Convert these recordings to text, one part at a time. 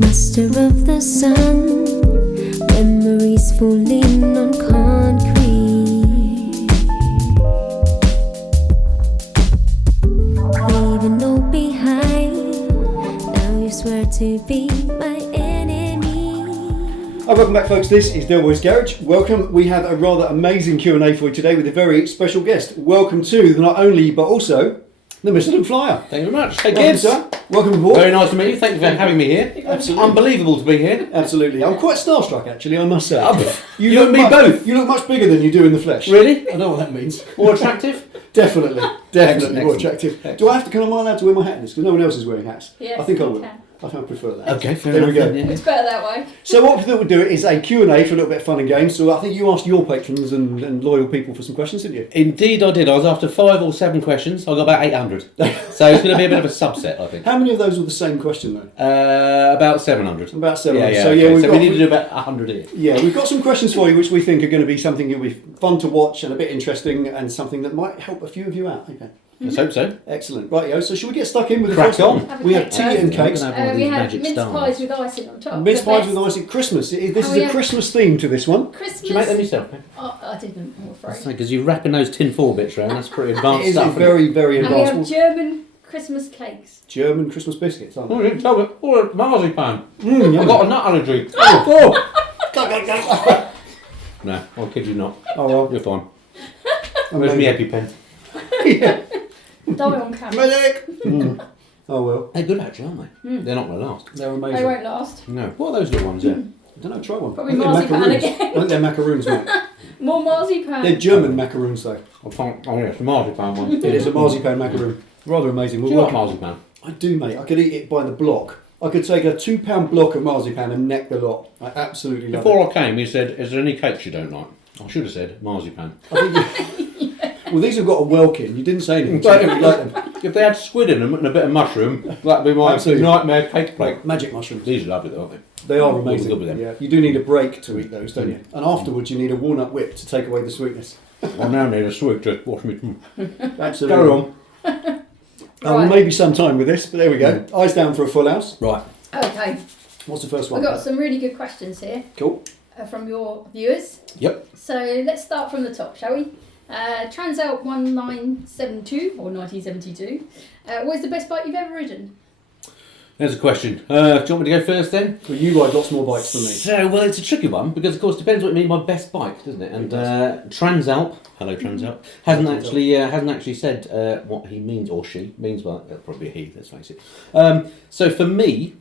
Master of the sun, memories falling on concrete. Leaving all behind, now you swear to be my enemy. Hi, welcome back folks, this is Delboy's Garage. Welcome, we have a rather amazing Q&A for you today with a very special guest. Welcome to not only but also the Missenden Flyer. Thank you very much. Hey Welcome, kids. sir. Welcome aboard. Very nice to meet you. Thank you for having me here. Absolutely. Unbelievable to be here. Absolutely. I'm quite starstruck actually, I must say. You and me both. You look much bigger than you do in the flesh. Really? I don't know what that means. More attractive? Definitely more Excellent. attractive. Do I have to, am I allowed to wear my hat in this? Because no one else is wearing hats. Yes, I think I you will. can. I think I prefer that. Okay, fair There we enough. go. Yeah. It's better that way. So what we thought we'd do is a Q&A for a little bit of fun and games. So I think you asked your patrons and loyal people for some questions, didn't you? Indeed I did. I was after 5 or 7 questions. I got about 800. So it's going to be a bit of a subset, I think. How many of those were the same question though? About 700. About 700. Yeah, So okay. yeah, we need to do about 100 here. Yeah, we've got some questions for you which we think are going to be something that'll be fun to watch and a bit interesting and something that might help a few of you out. Okay. Let's hope so. Excellent. Rightio, so should we get stuck in with the Crack first on. one? Have a We have cake tea first. and cakes. We're gonna have one of We these had magic mince stars. pies with icing on top. Mince The pies best. with icing. Christmas. This is we a have- Christmas theme to this one. Christmas. Did you make them yourself? Oh, I didn't, I'm afraid. Because you're wrapping those tin foil bits around. That's pretty It advanced is stuff. isn't it? very, very And we have advanced. German Christmas cakes. German Christmas biscuits, aren't Oh, they? you tell me. Oh, a marzipan. Yummy. I've got a nut allergy. Oh. No, I'll kid you not. Oh well. You're fine. Where's my Amazing. EpiPen? Yeah. Die on camera. Medic. Oh well. They're good actually, aren't they? They're not going to last. They're amazing. They won't last. No. What are those little ones? Yeah. I don't know, try one. Probably I think they're marzipan macaroons. again. I think they're macaroons, mate. More marzipan. They're German macaroons though. I found. Oh yeah, it's a marzipan one. It is a marzipan macaroon. Rather amazing. Do We'll you like work- marzipan? I do, mate. I could eat it by the block. I could take a £2 block of marzipan and neck the lot. I absolutely love Before I came, you said, "Is there any cakes you don't like?" I should have said marzipan. it. I think well, these have got a Welkin. You didn't say anything. So I don't really like them. If they had squid in them and a bit of mushroom, that'd be my Absolutely. nightmare cake plate. Magic mushrooms. These are lovely, though, aren't they? They are All amazing. good with them. Yeah, you do need a break to eat those, don't you? And afterwards, you need a walnut whip to take away the sweetness. I now need a sweet to wash me. Absolutely. Carry on. Right. Maybe some time with this, but there we go. Eyes down for a full house. Right. Okay. What's the first one? We've got some really good questions here Cool. from your viewers. Yep. So let's start from the top, shall we? Transalp 1972 or 1972. What is the best bike you've ever ridden? There's a question. Do you want me to go first then? Well, you ride lots more bikes than me. So, well, it's a tricky one because, of course, it depends what you mean by best bike, doesn't it? And Transalp, hello Transalp, hasn't actually said what he means or she means. Well, that's probably a he. Let's face it. So for me,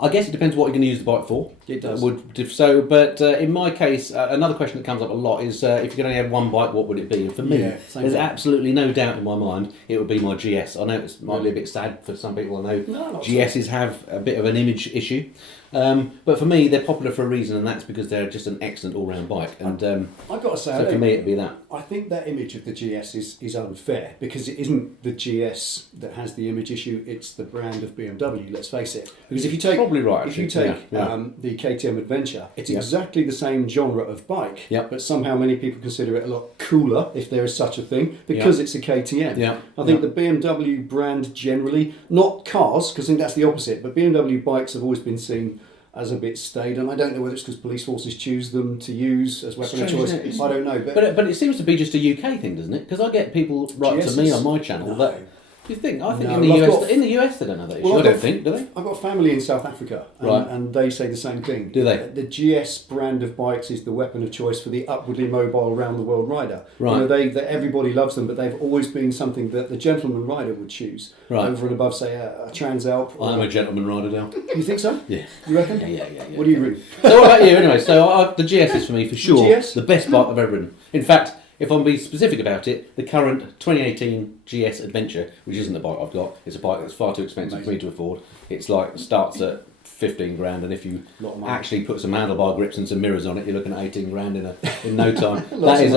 I guess it depends what you're going to use the bike for. It does. But in my case, another question that comes up a lot is if you could only have one bike, what would it be? And for me, Yeah, same there's thing. absolutely no doubt in my mind it would be my GS. I know it might be a bit sad for some people. I know No, not GSs have a bit of an image issue. But for me, they're popular for a reason, and that's because they're just an excellent all-round bike. And I've got to say, I so for don't- me, it'd be that. I think that image of the GS is unfair because it isn't the GS that has the image issue, it's the brand of BMW, let's face it. Because if you take, Probably right, if you actually. take Yeah. the KTM Adventure, it's Yeah. exactly the same genre of bike, Yep. but somehow many people consider it a lot cooler, if there is such a thing, because it's a KTM. Yeah. I think the BMW brand generally, not cars, because I think that's the opposite, but BMW bikes have always been seen as a bit staid, and I don't know whether it's because police forces choose them to use as weapon of Strange, choice. isn't it? I don't know, But it seems to be just a UK thing, doesn't it? Because I get people write to me on my channel No. that you think I think No, in the I've US got- in the US they don't have that issue. Well, I I've don't got- think, do they? I've got family in South Africa, and, Right. and they say the same thing. Do they? The GS brand of bikes is the weapon of choice for the upwardly mobile round-the-world rider. Right. You know, that everybody loves them, but they've always been something that the gentleman rider would choose Right. over and above, say, a Transalp. or- I'm a gentleman rider now. You think so? Yeah. You reckon? Yeah. What do you read? So what about you anyway? So the GS is for me for sure GS? the best bike I've ever ridden. In fact, if I'm being specific about it, the current 2018 GS Adventure, which isn't the bike I've got, it's a bike that's far too expensive for me to afford. It's like starts at 15 grand, and if you Lot of money. actually put some handlebar grips and some mirrors on it, you're looking at 18 grand in no time. Lots That of is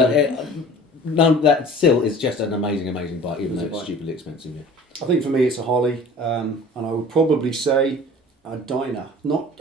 money. that still is just an amazing bike, even though It's a it's bike. stupidly expensive. Yeah. I think for me it's a Harley, and I would probably say a dyno.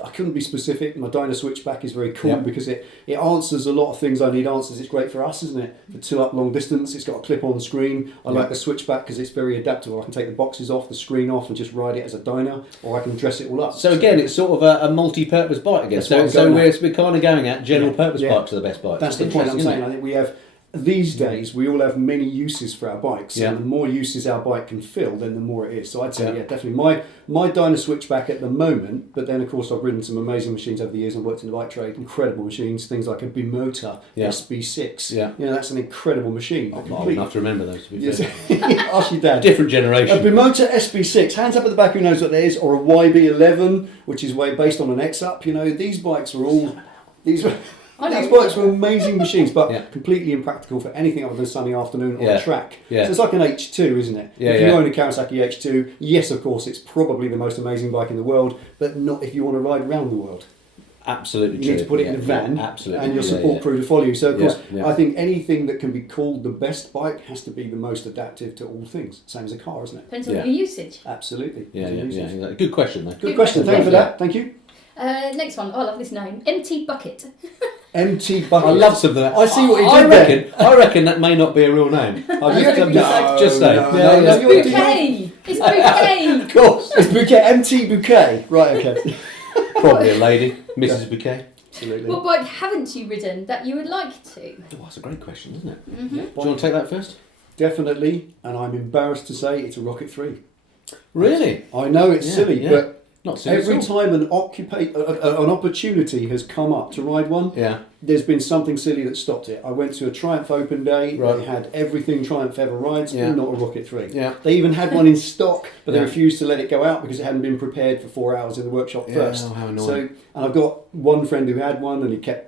I couldn't be specific. My dyno switchback is very cool Yeah. because it answers a lot of things I need answers. It's great for us, isn't it? For 2-up long distance, it's got a clip-on screen. I like the switchback because it's very adaptable. I can take the boxes off, the screen off, and just ride it as a dyno, or I can dress it all up. So again, it's sort of a multi-purpose bike again. That's what I'm So going we're kind of going at general purpose Yeah. bikes are the best bikes. That's It's the point I'm interesting, saying. I think we have, these days, we all have many uses for our bikes. Yeah. And the more uses our bike can fill, then the more it is. So I'd say, Yeah. yeah, definitely. My dyno switchback at the moment, but then of course I've ridden some amazing machines over the years and worked in the bike trade, incredible machines, things like a Bimota Yeah. SB6. Yeah. You know, that's an incredible machine. I'm old enough to remember those, to be Yes. fair. Ask your dad. Different A generation. Bimota SB6, hands up at the back who knows what that is, or a YB11, which is based on an X-Up. You know, these bikes were all... These bikes were amazing machines, but Yeah. completely impractical for anything other than a sunny afternoon or Yeah. a track. Yeah. So it's like an H2, isn't it? Yeah, if you yeah. own a Kawasaki H2, yes, of course, it's probably the most amazing bike in the world, but not if you want to ride around the world. Absolutely You true. need to put it Yeah, in a van, yeah, absolutely. and your Yeah, support yeah. crew to follow you. So, of Yeah, course, yeah. I think anything that can be called the best bike has to be the most adaptive to all things. Same as a car, isn't it? Depends on Yeah. your usage. Absolutely. Yeah, It's yeah, usage. yeah. Exactly. Good question, though. Good question. Thank you for Yeah. that. Thank you. Next one. Oh, I love this name. Empty Bucket. MT bucket. I love some of that. I see what you I did reckon. I reckon that may not be a real name. You I'm reckon- just saying. No, Yeah, no, yeah. you're- Bouquet. It's bouquet. Of course. It's bouquet. MT bouquet. Right, okay. Probably a lady, Mrs. Bouquet. Absolutely. What bike haven't you ridden that you would like to? Oh, that's a great question, isn't it? Mm-hmm. Do you want to take that first? Definitely, and I'm embarrassed to say it's a Rocket 3. Really? I know it's Yeah, silly, yeah. but Not serious. every time an opportunity has come up to ride one, Yeah. there's been something silly that stopped it. I went to a Triumph Open Day. Right. They had everything Triumph ever rides, Yeah. but not a Rocket 3. Yeah. They even had one in stock, but they Yeah. refused to let it go out because it hadn't been prepared for 4 hours in the workshop Yeah, first. oh, how annoying. So, and I've got one friend who had one, and he kept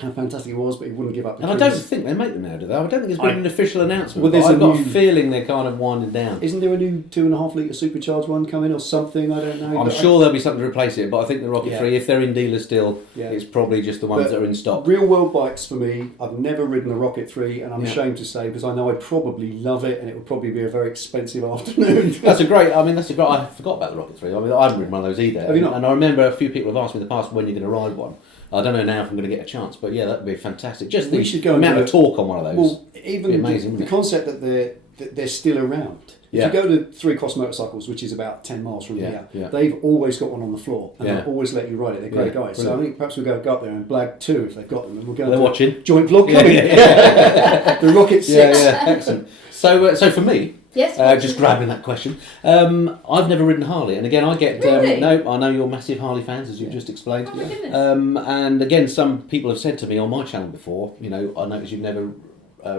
how fantastic it was, but he wouldn't give up the And I don't keys. think they make them now, do they? I don't think there's been an official announcement. Well, Well, there's I've a got a new- feeling they're kind of winding down. Isn't there a new 2.5 litre supercharged one coming or something? I don't know. I'm but sure there'll be something to replace it, but I think the Rocket Yeah. 3, if they're in dealers still, Yeah. it's probably just the ones But that are in stock. Real world bikes for me, I've never ridden a Rocket 3, and I'm Yeah. ashamed to say because I know I'd probably love it, and it would probably be a very expensive afternoon. I forgot about the Rocket 3. I mean, I haven't ridden one of those either. Have you not? And I remember a few people have asked me in the past when you're going to ride one. I don't know now if I'm going to get a chance, but yeah, that would be fantastic. Just We the should go and amount do of it. talk on one of those. Well, even Be amazing, the wouldn't it? concept that they're still around. Yeah. If you go to Three Cross Motorcycles, which is about 10 miles from Yeah, here, yeah. they've always got one on the floor, and Yeah. they'll always let you ride it. They're great Yeah, guys. So I brilliant. think perhaps we'll go up there and blag 2 if they've got them, and we'll go They're and do a watching. joint vlog Yeah, coming. yeah, The Rocket 6. Yeah, excellent. So for me, Yes. just grabbing that question, I've never ridden Harley, and again I get Really? no. I know you're massive Harley fans, as you've just explained. Oh my goodness. And again, some people have said to me on my channel before, you know, I noticed you've never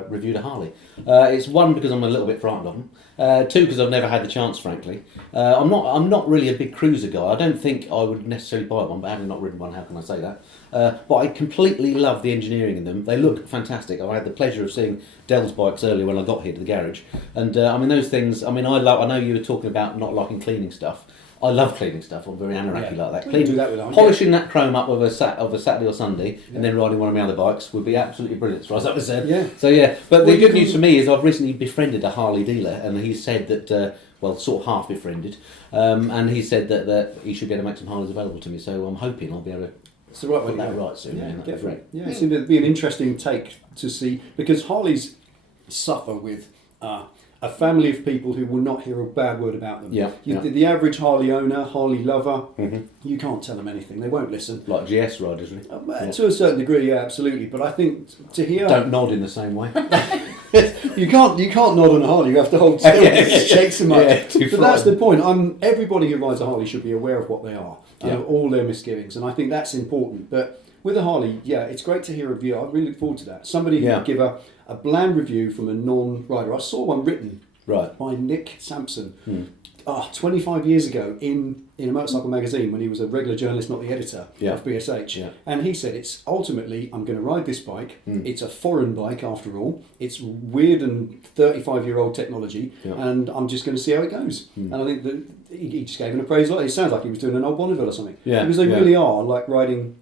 reviewed a Harley. It's one because I'm a little bit frightened of them. Two because I've never had the chance, frankly. I'm not really a big cruiser guy. I don't think I would necessarily buy one, but having not ridden one, how can I say that? But I completely love the engineering in them. They look fantastic. I had the pleasure of seeing Del's bikes earlier when I got here to the garage, and I mean those things. I mean, I know you were talking about not liking cleaning stuff. I love cleaning stuff. I'm very anarchy like that. We can do that with ours, Polishing that chrome up of a Saturday or Sunday, and then riding one of my other bikes would be absolutely brilliant, as far as I was said. Yeah. So yeah, but Well, the you good can- news for me is I've recently befriended a Harley dealer, and he said that sort of half befriended, and he said that he should be able to make some Harleys available to me. So I'm hoping I'll be able to It's the right way put to that go. right soon. Yeah, that'd be definitely. great. Yeah, it seemed to be an interesting take to see because Harleys suffer with a family of people who will not hear a bad word about them. Yeah, yeah. The average Harley owner, Harley lover, Mm-hmm. you can't tell them anything. They won't listen. Like GS riders, really. Yeah. To a certain degree, yeah, absolutely. But I think to hear Don't nod in the same way. you can't nod on a Harley. You have to hold still. Yeah, It shakes so much. yeah, too but that's the frightened. point. Everybody who rides a Harley should be aware of what they are and Yeah. of all their misgivings, and I think that's important. But with a Harley, yeah, it's great to hear a review. I really look forward to that. Somebody who Yeah. would give a bland review from a non-rider. I saw one written Right. by Nick Sampson 25 years ago in a motorcycle magazine when he was a regular journalist, not the editor Yeah. of BSH. Yeah. And he said, it's ultimately, I'm going to ride this bike. It's a foreign bike after all. It's weird and 35-year-old technology. Yeah. And I'm just going to see how it goes. And I think that he just gave an appraisal. It sounds like he was doing an old Bonneville or something. Yeah, Because they yeah. really are like riding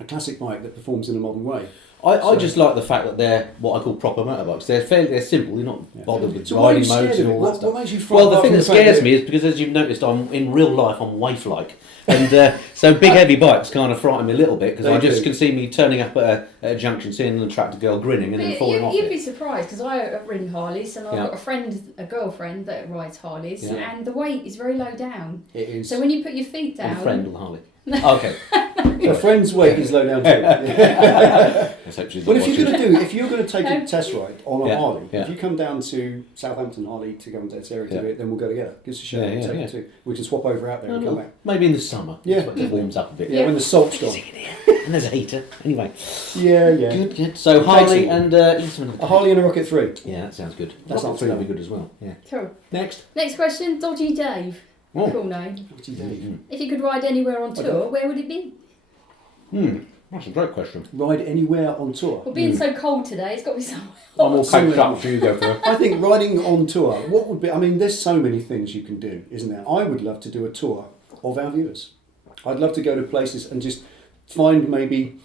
a classic bike that performs in a modern way. I just like the fact that they're what I call proper motorbikes. They're simple. You're not bothered with So why are you riding modes scared and of all it? that stuff. What makes you Well, the frightened thing that apart from the scares fact me is because, as you've noticed, I'm in real life I'm waif-like, and so big heavy bikes kind of frighten me a little bit because They I just do. can see me turning up at a junction, seeing an attractive girl grinning, and then falling off You'd it. be surprised because I've ridden Harleys and I've Yeah. got a girlfriend that rides Harleys, Yeah. and the weight is very low down. It is. So when you put your feet And down, a friend on the Harley. Okay. A friend's weight is low down too. Let's hope she's Well, not if you're watching. going to take a test ride on a Yeah, Harley, yeah. if you come down to Southampton Harley to go and to area to Yeah. do it, then we'll go together. Give us a shout. Yeah, and yeah, take yeah. it too. We can swap over out there and come back. Maybe in the summer. Yeah. When it warms up a bit. Yeah, when the salt's gone. And there's a heater. Anyway. Yeah, yeah. Good. So It Harley takes and A Harley and a Rocket 3. Yeah, that sounds good. That's Rocket not 3 would be too good as well. Yeah. cool. Next. Next question, Dodgy Dave. Oh. Cool name. What do you do? If you could ride anywhere on tour, where would it be? That's a great question. Ride anywhere on tour. Well, being so cold today, it's got to be somewhere. I'm all Somewhere coked up, else. so you go for it. I think riding on tour, what would be, I mean, there's so many things you can do, isn't there? I would love to do a tour of our viewers. I'd love to go to places and just find maybe,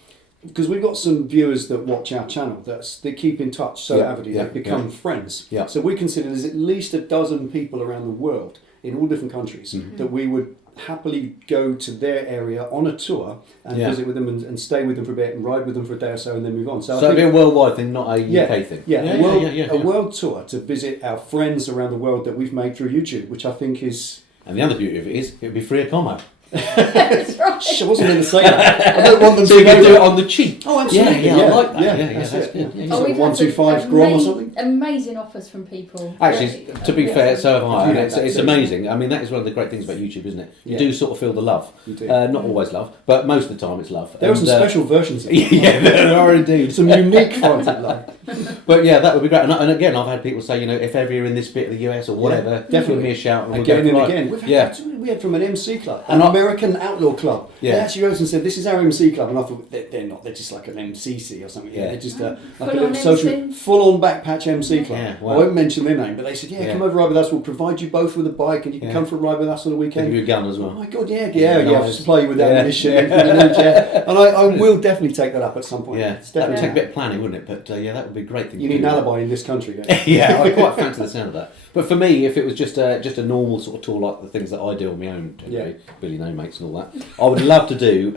because we've got some viewers that watch our channel, they keep in touch so Yeah, avidly, yeah, they become friends. Yeah. So we consider there's at least a dozen people around the world in all different countries that we would happily go to their area on a tour and Yeah. visit with them and stay with them for a bit and ride with them for a day or so and then move on. So I So it'd think be a worldwide thing, not a yeah, UK thing. Yeah, yeah. a world tour to visit our friends around the world that we've made through YouTube, which I think is... And the other beauty of it is, it would be free accommodation. That's right. Shh, I wasn't going to say that. I don't want them So to you can go do it there. on the cheap. Oh, absolutely. Yeah, I like that. Yeah, Yeah, that's that's it. good. Yeah. Yeah. Oh, Sort we've of had some 125 grom or something? amazing offers from people. Actually, to be fair, so have I. Yeah, And it's that's it. amazing. I mean, that is one of the great things about YouTube, isn't it? You Yeah. do sort of feel the love. You do. Not always love, but most of the time it's love. There are some And, special versions of it. Yeah, there are indeed. Some unique finds of love. But yeah, that would be great. And again, I've had people say, you know, if ever you're in this bit of the US or whatever, definitely. give me a shout. And we'll Again go and for a ride. again. We've had, Yeah. we had from an MC club, And an I- American outlaw club. Yeah. They actually wrote and said, this is our MC club. And I thought, they're not, they're just like an MCC or something. Yeah. They're just like a Full-on little social, MC. full-on backpatch MC club. Yeah, I wow. won't mention their name, but they said, Yeah. come over ride with us. We'll provide you both with a bike and you can Yeah. come for a ride with us on the I'll weekend. give you a gun as Oh well. my God, yeah, Nice. supply you with Yeah. ammunition and yeah. And I will definitely take that up at some point. Yeah, It's that would definitely take a bit of planning, wouldn't it? But yeah, that would be a great thing. You to need do. an alibi in this country, don't you? Yeah, I quite fancy the sound of that. But for me, if it was just a normal sort of tour like the things that I do on my own, generally, Billy No Mates and all that, I would love to do.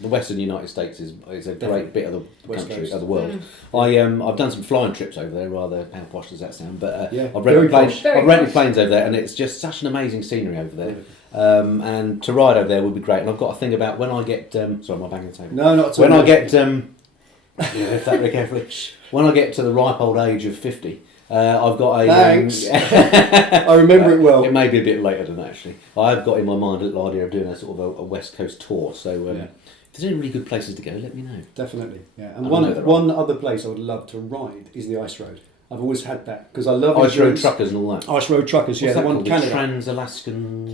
The Western United States is a great bit of the West country, Coast. of the world. I've done some flying trips over there, rather how posh does that sound? But Yeah, I've very rented planes. posh. Very I've rented posh. planes over there, and it's just such an amazing scenery over there. And to ride over there would be great. And I've got a thing about when I get. Sorry, my banging the table. No, not at all. When I get, if that very carefully, when I get to the ripe old age of 50, I've got a. Thanks. I remember it well. It may be a bit later than that, actually. I've got in my mind a little idea of doing a sort of a West Coast tour. So Yeah. if there's any really good places to go, let me know. Definitely, yeah. I And don't know they're one other place I would love to ride is the Ice Road. I've always had that because I love Ice Road endurance. truckers and all that. Ice Road Truckers, What's yeah, that the one called? Canada. Trans-Alaskan.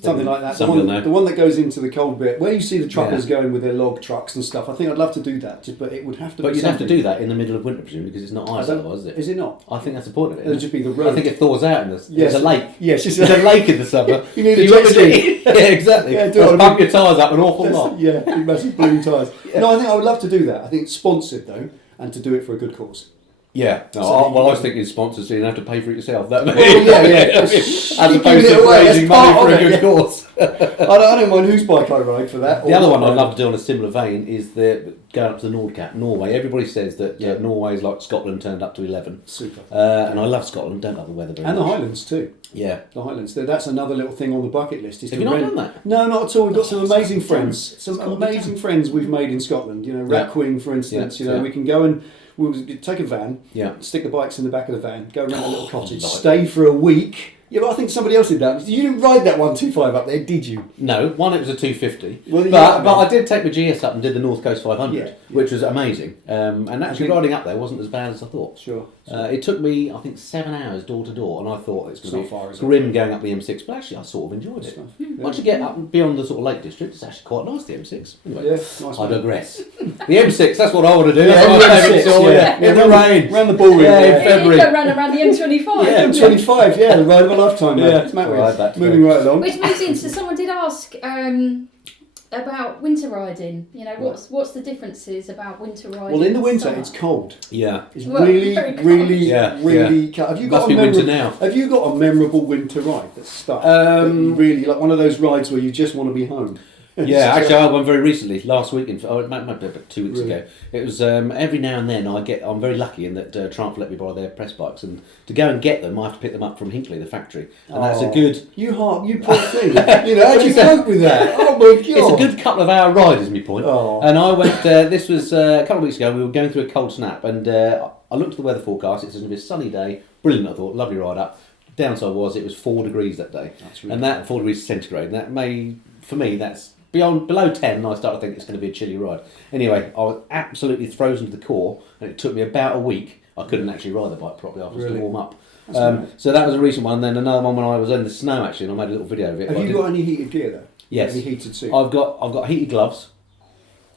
Something like that. Something The one that goes into the cold bit, where you see the truckers Yeah. going with their log trucks and stuff. I think I'd love to do that, but it would have to. But be you'd have to something- do that in the middle of winter, presumably, because it's not ice I don't- otherwise, is it? Is it not? I think that's the point of it. It'll isn't just it? be the road. I think it thaws out in the. Yes. There's a lake. Yes, it's There's a lake in the summer. You need So a want jet to ski. do- Yeah, exactly. Yeah, do it. Pump your tyres up an awful lot. Yeah, big massive blue tyres. No, I think I would love to do that. I think it's sponsored though, and to do it for a good cause. Yeah. No, So well, I was you- thinking sponsors, so you don't have to pay for it yourself. That may Well, yeah. as Keep opposed giving it to away, raising that's money part for of a it, good yeah. cause. I don't mind whose bike I ride for that. The or other one not. I'd love to do on a similar vein is going up to the Nordkap, Norway. Everybody says that Yeah. Norway is like Scotland turned up to 11. Super. And I love Scotland, don't love the weather very And the much. Highlands too. Yeah. The Highlands. That's another little thing on the bucket list. Is Have to you not rent- done that? No, not at all. We've got some amazing friends. It's Some gotta be amazing done. friends we've made in Scotland. You know, Rat Yeah. Queen, for instance. Yeah, You know, yeah. we can go and we'll take a van, Yeah. stick the bikes in the back of the van, go around a little cottage, like stay for a week. Yeah, but I think somebody else did that. You didn't ride that 125 up there, did you? No, one, it was a 250. Well, but I did take my GS up and did the North Coast 500, Yeah. which was amazing. And actually think- riding up there wasn't as bad as I thought. Sure. It took me, I think, 7 hours door to door, and I thought it's going It's to not be far, is it? grim going up the M6, but actually I sort of enjoyed it. Yeah. Once you get up beyond the sort of Lake District, it's actually quite nice, the M6. Anyway, Yeah, nice I one. digress. The M6, that's what I want to do. Yeah, That's my the favourite M6, tour, yeah. in the round rain. Round the ball ring. Yeah, in yeah. February. You go round the M25. Yeah. M25, yeah, the ride of a lifetime. Yeah. It's Matt Ride that moving today. right along. Which moves into, someone did ask, about winter riding. You know, what's the differences about winter riding? Well, in the and winter summer? it's cold. Yeah. It's Well, really, very cold. really, Yeah, really cold. Have you got Must be winter now. Have you got a memorable winter ride that's stuck? That you really like, one of those rides where you just want to be home. Yeah, actually, I had one very recently, last week, maybe about 2 weeks Really? ago. It was every now and then I'm very lucky in that Triumph let me borrow their press bikes, and to go and get them, I have to pick them up from Hinckley, the factory, and that's a good. You poor thing. You know, how do you cope with that? Oh my god! It's a good couple of hour ride, is my point. Oh. And I went. This was a couple of weeks ago. We were going through a cold snap, and I looked at the weather forecast. It's going to be a sunny day, brilliant. I thought, lovely ride up. Downside was it was 4 degrees that day, Really and that 4 degrees centigrade. And that may, for me, that's below 10. I start to think it's going to be a chilly ride. Anyway, I was absolutely frozen to the core, and it took me about a week. I couldn't actually ride the bike properly. I was to warm up. So that was a recent one. Then another one when I was in the snow actually, and I made a little video of it. Have you got any heated gear though? Yes. Any heated suit? I've got heated gloves.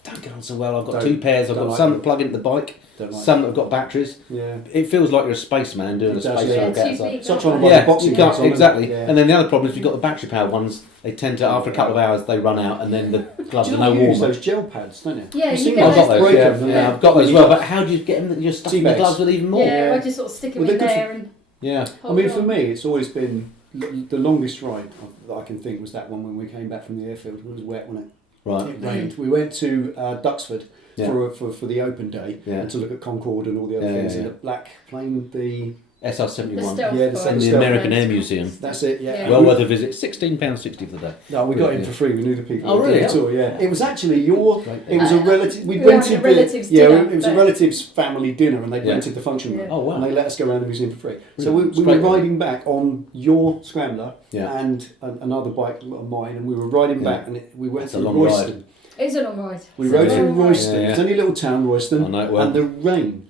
Don't get on so well. I've got 2 pairs. I've got like some them. that plug into the bike. Don't like Some that have got batteries. Yeah. It feels like you're a spaceman doing It a does, space yeah. walk Too outside. big, Stop aren't trying to they? buy Yeah, boxing you gloves can't, on, exactly. yeah. And then the other problem is if you've got the battery powered ones, they tend to, after a couple of hours, they run out, and then the gloves Do are you no not use warmer. those gel pads, don't you? Yeah, you seem get like I've got those. those. break Yeah, them, yeah, I've got those as well. But how do you get them? You're stuck in the Tea gloves bags. with even more. Yeah, Yeah. I just sort of stick them Well, in they're good there and Yeah. I hold mean, it for on. me, it's always been the longest ride that I can think was that one when we came back from the airfield. It was wet, wasn't it? Right. It rained. We went to Duxford Yeah. for the open day Yeah. and to look at Concorde and all the other Yeah, things. yeah, And yeah. the black plane, The SR71. stealth Yeah, the bike. And the Stealth American bike. Air Museum. That's it. Yeah. Yeah. Well worth a visit. £16.60 for the day. No, we got in Yeah. for free. We knew the people. Oh, who really? did the tour, yeah. It was actually your. Great. It was a relative. We We were rented having a relative's yeah, dinner, it was a but- relative's family dinner, and they Yeah. rented the function room. Yeah. Oh, wow. And they let us go around the museum for free. So Brilliant. we It's were great, riding back on your Scrambler Yeah. and another bike of mine, and we were riding Yeah. back, and we went It's a through long Royston. ride. It's a long ride. We It's a rode through long ride. Royston. Yeah, yeah. It's only a little town, Royston. I know it well. And the rain.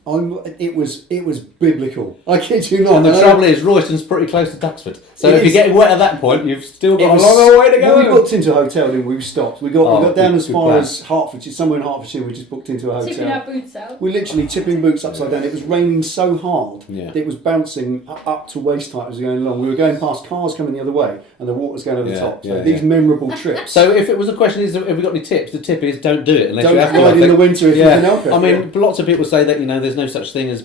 It was biblical. I kid you not. And the And trouble is, Royston's pretty close to Duxford. So It if you're is. getting wet at that point, you've still It got was- a long way to go. Well, we booked into a hotel, didn't we? We stopped. We got down good- as good far plan. as Hertfordshire, somewhere in Hertfordshire. We just booked into a hotel. Tipping our boots out. We literally tipping boots upside down. It was raining so hard Yeah. that it was bouncing up to waist height as we were going along. We were going past cars coming the other way, and the water was going over the Yeah, top. So yeah, these yeah. memorable trips. So if it was a question, have we got any tips? The tip is don't do it unless Don't you have to. ride I in think. the winter if you can help it. I mean, lots of people say that there's no such thing as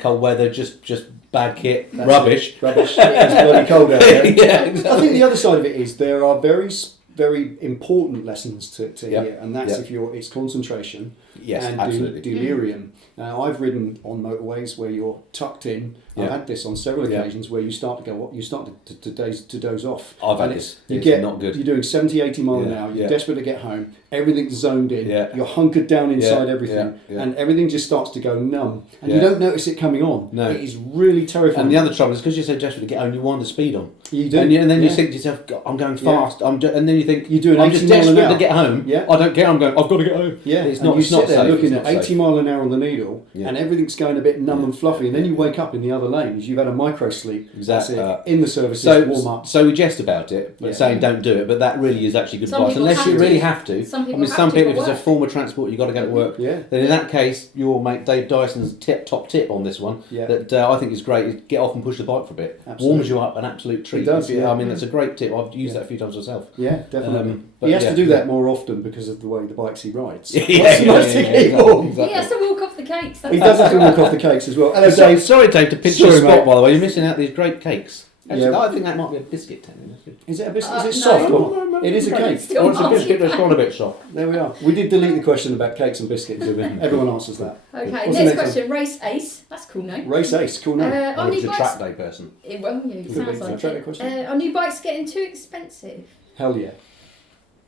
cold weather, just bad kit, rubbish. Rubbish. It's bloody cold out there. Yeah, I exactly. think the other side of it is there are very important lessons to Yep. hear, and that's Yep. it's concentration Yes, and absolutely. delirium. Now, I've ridden on motorways where you're tucked in. I've Yeah. had this on several Yeah. occasions where you start to doze off. I've had And this. You It's get not good. You're doing 70, 80 mile an Yeah, hour. You're yeah. desperate to get home. Everything's zoned in. Yeah. You're hunkered down inside Yeah, everything, yeah, yeah. and everything just starts to go numb. And you Yeah. don't notice it coming on. No. It is really terrifying. And the other trouble is because you're so desperate to get home, you wind the speed on. you do, And then you yeah. think to yourself, "God, I'm going Yeah. fast. And then you think, You're doing I'm 80 just mile an desperate hour. to get home. Yeah. I don't care. I'm going. I've got to get home. Yeah, It's and not. you It's not sit there safe. looking It's at not 80 safe. mile an hour on the needle, Yeah. and everything's going a bit numb Yeah. and fluffy, and then you Yeah. wake up in the other lanes. You've had a micro sleep. Exactly. That's it. In the services, warm up. So we jest about it, but Yeah. saying don't do it. But that really is actually good Some advice, people unless you have really to. have to. Some people I mean, have some to people, for if it's a work. form of transport, you've got to go to work. Yeah. Then in that case, your mate Dave Dyson's top tip on this one Yeah. that I think is great is get off and push the bike for a bit. Absolutely. Warms you up, an absolute treat. It does, If you- yeah. I mean, that's a great tip. I've used Yeah. that a few times myself. Yeah, definitely. But He has yeah. to do that more often because of the way the bikes he rides. Yeah, What's the most to keep exactly, on? exactly. He has to walk off the cakes. That's He does have to walk off the cakes as well. Hello, So, Dave. sorry, Dave, to pinch Sorry, your spot, mate. by the way. You're missing out these great cakes. Actually, Yeah. I think that might be a biscuit, Tony. Is it a biscuit? Uh, Is it no. soft? Or? It is a cake. Still Or it's a not. biscuit, but it's gone a bit soft. There we are. We did delete the question about cakes and biscuits. Everyone answers that. Okay, What's the next one? question. Race Ace. That's a cool name. Race Ace, cool name. I Our was new a bikes. track day person. Well, yeah, it Could sounds be. like Track day it. question? Our new bike's getting too expensive. Hell yeah.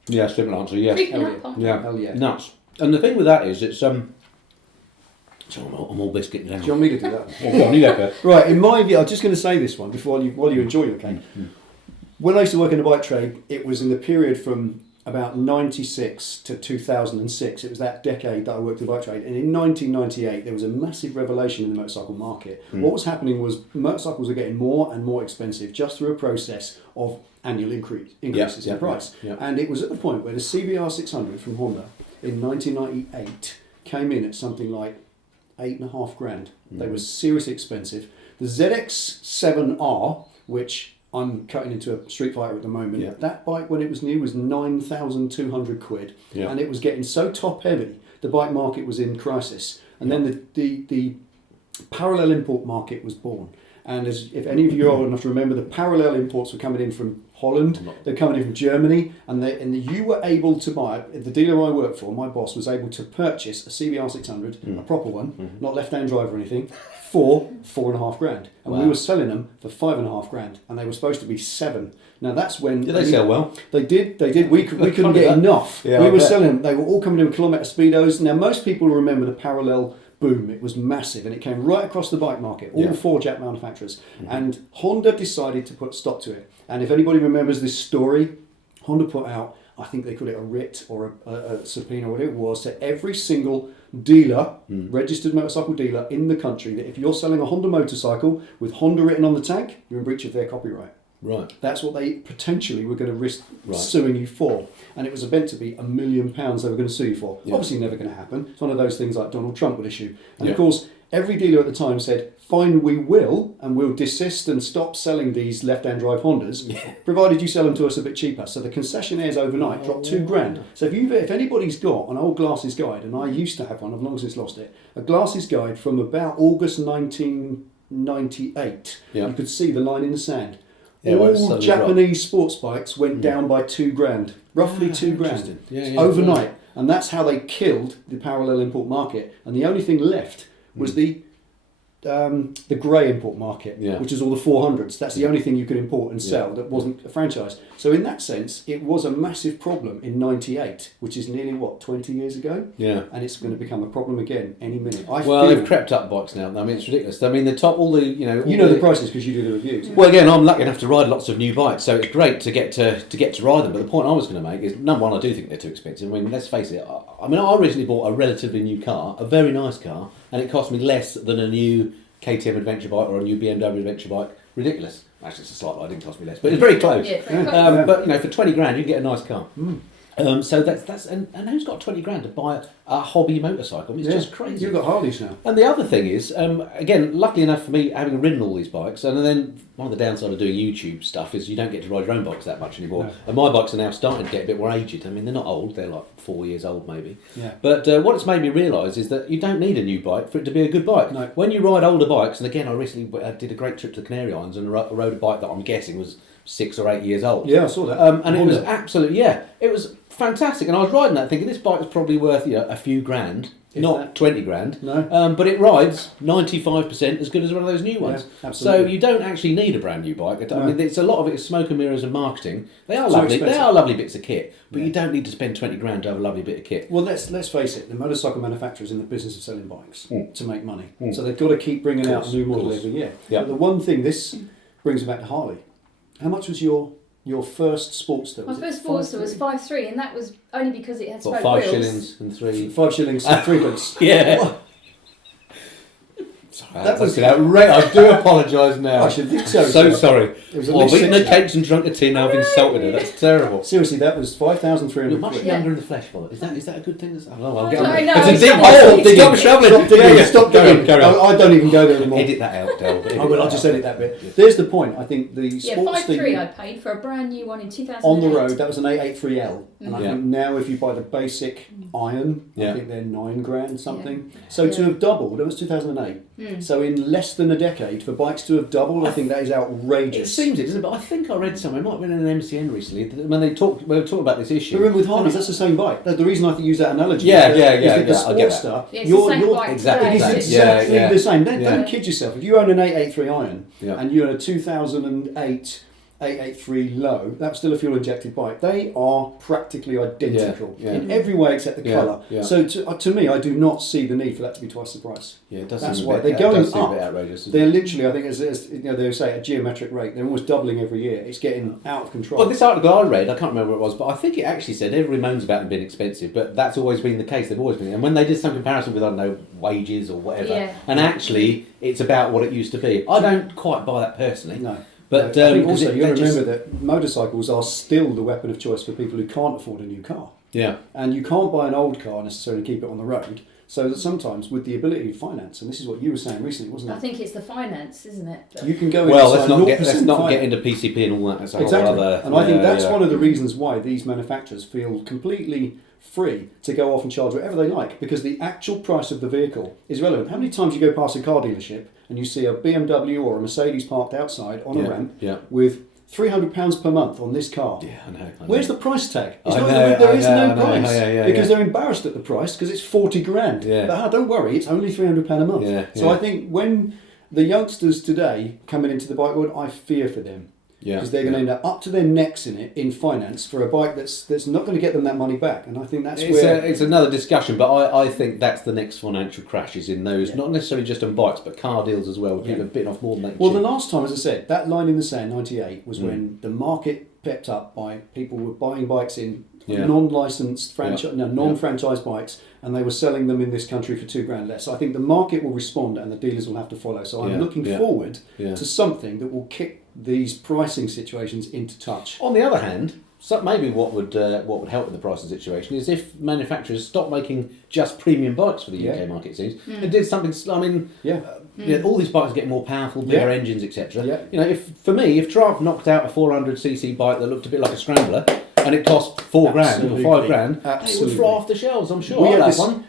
Yeah, simple answer, yes. Creeping Hell up yeah. on. Yeah. Hell yeah. Nuts. And the thing with that is, it's so I'm all biscuit now. Do you want me to do that? Oh, go on, you go first. Right, in my view, I'm just going to say this one before while you enjoy your cake. When I used to work in the bike trade, it was in the period from about 96 to 2006. It was that decade that I worked in the bike trade. And in 1998, there was a massive revelation in the motorcycle market. What was happening was motorcycles were getting more and more expensive just through a process of annual increases Yeah, in price. yeah. And it was at the point where the CBR 600 from Honda in 1998 came in at something like $8,500. They were seriously expensive. The ZX7R, which I'm cutting into a Street Fighter at the moment. Yeah. That bike, when it was new, was 9,200 quid. Yeah. And it was getting so top heavy, the bike market was in crisis. And then the parallel import market was born. And if any of you are old enough to remember, the parallel imports were coming in from Holland, they're coming in from Germany, and you were able to buy, the dealer I worked for, my boss was able to purchase a CBR 600, a proper one, not left-hand drive or anything, for $4,500. And we were selling them for $5,500, and they were supposed to be $7,000. Now that's when... Did they sell well? They did. We couldn't get enough. Yeah, we were bet. selling them. They were all coming in with kilometre speedos. Now most people remember the parallel boom. It was massive, and it came right across the bike market, all four Jap manufacturers. And Honda decided to put a stop to it. And if anybody remembers this story, Honda put out, I think they called it a writ or a subpoena or whatever it was, to every single dealer, registered motorcycle dealer in the country, that if you're selling a Honda motorcycle with Honda written on the tank, you're in breach of their copyright. Right. That's what they potentially were going to risk suing you for. And it was meant to be £1 million they were going to sue you for. Yeah. Obviously never going to happen. It's one of those things like Donald Trump would issue. And of course, every dealer at the time said, fine, we will, and we'll desist and stop selling these left-hand drive Hondas, provided you sell them to us a bit cheaper. So the concessionaires overnight dropped £2,000. So if anybody's got an old glasses guide, and I used to have one, I've long since lost it, a glasses guide from about August 1998, you could see the line in the sand. Yeah, where it all suddenly Japanese sports bikes went down by £2,000, roughly £2,000 overnight, and that's how they killed the parallel import market. And the only thing left was the grey import market, which is all the 400s. That's the only thing you could import and sell that wasn't a franchise. So in that sense, it was a massive problem in '98, which is nearly 20 years ago. Yeah. And it's going to become a problem again any minute. They've crept up bikes now. I mean, it's ridiculous. I mean, the prices because you do the reviews. Well, again, I'm lucky enough to ride lots of new bikes, so it's great to get to ride them. But the point I was going to make is, number one, I do think they're too expensive. I mean, let's face it. I recently bought a relatively new car, a very nice car, and it cost me less than a new KTM adventure bike or a new BMW adventure bike. Ridiculous. Actually, it's a slight lie. It didn't cost me less, but it's very close. Yeah, very close. But for $20,000, you can get a nice car. So that's and who's got $20,000 to buy a hobby motorcycle? I mean, it's just crazy. You've got Harleys now. And the other thing is, again, luckily enough for me, having ridden all these bikes, and then one of the downsides of doing YouTube stuff is you don't get to ride your own bikes that much anymore. No. And my bikes are now starting to get a bit more aged. I mean, they're not old; they're like 4 years old maybe. Yeah. But what it's made me realise is that you don't need a new bike for it to be a good bike. No. When you ride older bikes, and again, I recently did a great trip to the Canary Islands and rode a bike that I'm guessing was 6 or 8 years old. Yeah, I saw that. And it was absolutely, it was fantastic. And I was riding that thinking this bike is probably worth a few grand, not $20,000. No. But it rides 95% as good as one of those new ones. Yeah, absolutely. So you don't actually need a brand new bike. No. I mean, it's a lot of it is smoke and mirrors and marketing. They are lovely. Expensive. They are lovely bits of kit, but you don't need to spend $20,000 to have a lovely bit of kit. Well, let's face it. The motorcycle manufacturers in the business of selling bikes to make money, so they've got to keep bringing out a new model every year. Yeah. But the one thing this brings me back to Harley. How much was your first Sportster? My first Sportster was 5.3, and that was only because it had spoke wheels. 5 shillings and 3... 5 shillings and 3 pence. Yeah. What? Sorry, that was outrageous. I do apologise now. I should think so. So sorry. It was I've eaten the cakes and drunk a tin. I've insulted her. That's terrible. Seriously, that was 5,300. You're much younger in the flesh, Bob. Is that a good thing? I'll get on. I know. It's a deep hole. Stop shoveling. Stop digging. Carry on. I don't even go there anymore. Edit that out, Del. I'll just edit that bit. There's the point. I think the sports 5.3 I paid for a brand new one in 2008. On the road, that was an 883L. And I think now if you buy the basic iron, I think they're $9,000 something. Yeah. So to have doubled, it was 2008. So in less than a decade, for bikes to have doubled, I think that is outrageous. It seems it, doesn't it? But I think I read somewhere, it might have been in an MCN recently, when they were talking about this issue. But remember with Harleys, that's the same bike. The reason I use that analogy is that the Sportster, it's the same bike exactly it is today. exactly the same. Don't kid yourself. If you own an 883 iron and you own a 2008 883 low, that's still a fuel injected bike. They are practically identical in every way except the colour. Yeah. So to me, I do not see the need for that to be twice the price. Yeah, it does. That's seem why a bit, they're going does up. Seem a bit outrageous. They're literally, I think, as they say, at a geometric rate. They're almost doubling every year. It's getting out of control. Well, this article I read, I can't remember what it was, but I think it actually said everybody moans about them being expensive, but that's always been the case. They've always been. And when they did some comparison with, I don't know, wages or whatever, and actually it's about what it used to be. I don't quite buy that personally. No. But I think also you remember that motorcycles are still the weapon of choice for people who can't afford a new car. Yeah. And you can't buy an old car necessarily keep it on the road. So that sometimes with the ability to finance, and this is what you were saying recently, wasn't it? I think it's the finance, isn't it? You can go in Well, and let's not get into PCP and all that. That's a whole other, and I think that's one of the reasons why these manufacturers feel completely free to go off and charge whatever they like, because the actual price of the vehicle is relevant. How many times you go past a car dealership and you see a BMW or a Mercedes parked outside on a ramp with £300 per month on this car? Yeah, I know. Where's the price tag? There is no price because they're embarrassed at the price because it's 40 grand. Yeah. But don't worry, it's only £300 a month. Yeah, so I think when the youngsters today coming into the bike world, I fear for them. Because they're going to end up to their necks in it in finance for a bike that's not going to get them that money back, and I think that's it's another discussion. But I think that's the next financial crash is in those, not necessarily just on bikes, but car deals as well. People are bitten off more than they Well, the last time, as I said, that line in the sand, 98, was when the market pepped up by people were buying bikes in non-licensed non-franchise bikes, and they were selling them in this country for £2 grand less. So I think the market will respond, and the dealers will have to follow. So I'm looking forward to something that will kick these pricing situations into touch. On the other hand, maybe what would help with the pricing situation is if manufacturers stop making just premium bikes for the UK market. It seems and did something. I mean, all these bikes are getting more powerful, bigger engines, etc. You know, if Triumph knocked out a 400cc bike that looked a bit like a scrambler, and it cost £4 grand or £5 grand, it would fly off the shelves, I'm sure.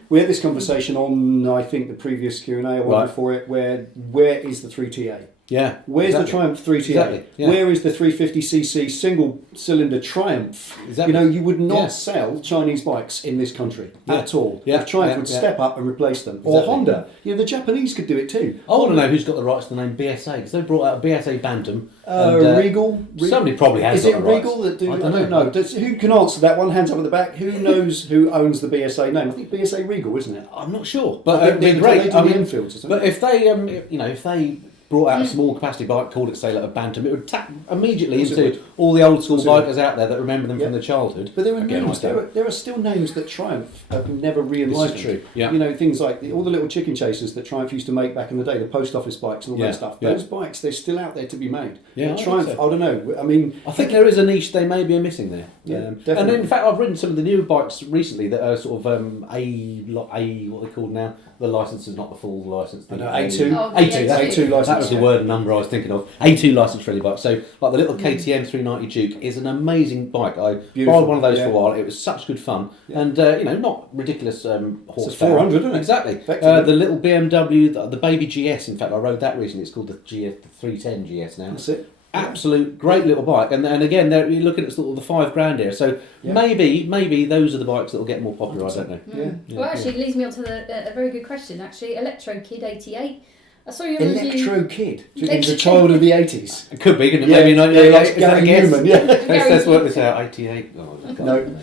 We had this conversation on, I think, the previous Q&A or one before it, where is the 3TA? Yeah. Where's the Triumph 3TA? Exactly. Yeah. Where is the 350cc single-cylinder Triumph? Exactly. You know, you would not sell Chinese bikes in this country at all. If Triumph would step up and replace them. Or Honda. You know, the Japanese could do it too. I want to know who's got the rights to the name BSA, because they brought out a BSA Bantam. Regal? Somebody probably has. Is it Regal that do? I don't know. Who can answer that one? Hands up at the back. Who knows who owns the BSA name? I think BSA Regal, isn't it? I'm not sure, but they're great. But if they brought out a small capacity bike, called it, say, like a Bantam, it would tap immediately into all the old school bikers out there that remember them from their childhood. But there are names. There are still names that Triumph have never re-enlivened. True. Yeah. You know, things like all the little chicken chasers that Triumph used to make back in the day, the post office bikes and all that stuff. Those bikes, they're still out there to be made. Yeah, Triumph, I don't know. I mean, I think there is a niche they maybe are missing there. Definitely. And in fact, I've ridden some of the new bikes recently that are sort of what they're called now. The license is not the full license. A2. Oh, A2 license. That was the word and number I was thinking of. A2 license friendly bike. So, like the little KTM 390 Duke is an amazing bike. I borrowed one of those for a while. It was such good fun, and not ridiculous horsepower. It's 400, isn't it? Exactly. The little BMW, the baby GS. In fact, I rode that recently. It's called the 310 GS now. That's it. Absolute great little bike, and again, you're looking at sort of the £5 grand here. So maybe those are the bikes that will get more popular. I don't know. Well, actually, it leads me on to a very good question. Actually, Electro Kid 88. I saw your Electro Kid. Do you think he's a child of the 80s? It could be, couldn't it? Maybe not. Like Gary Newman. Let's work this out. 88. Oh, no.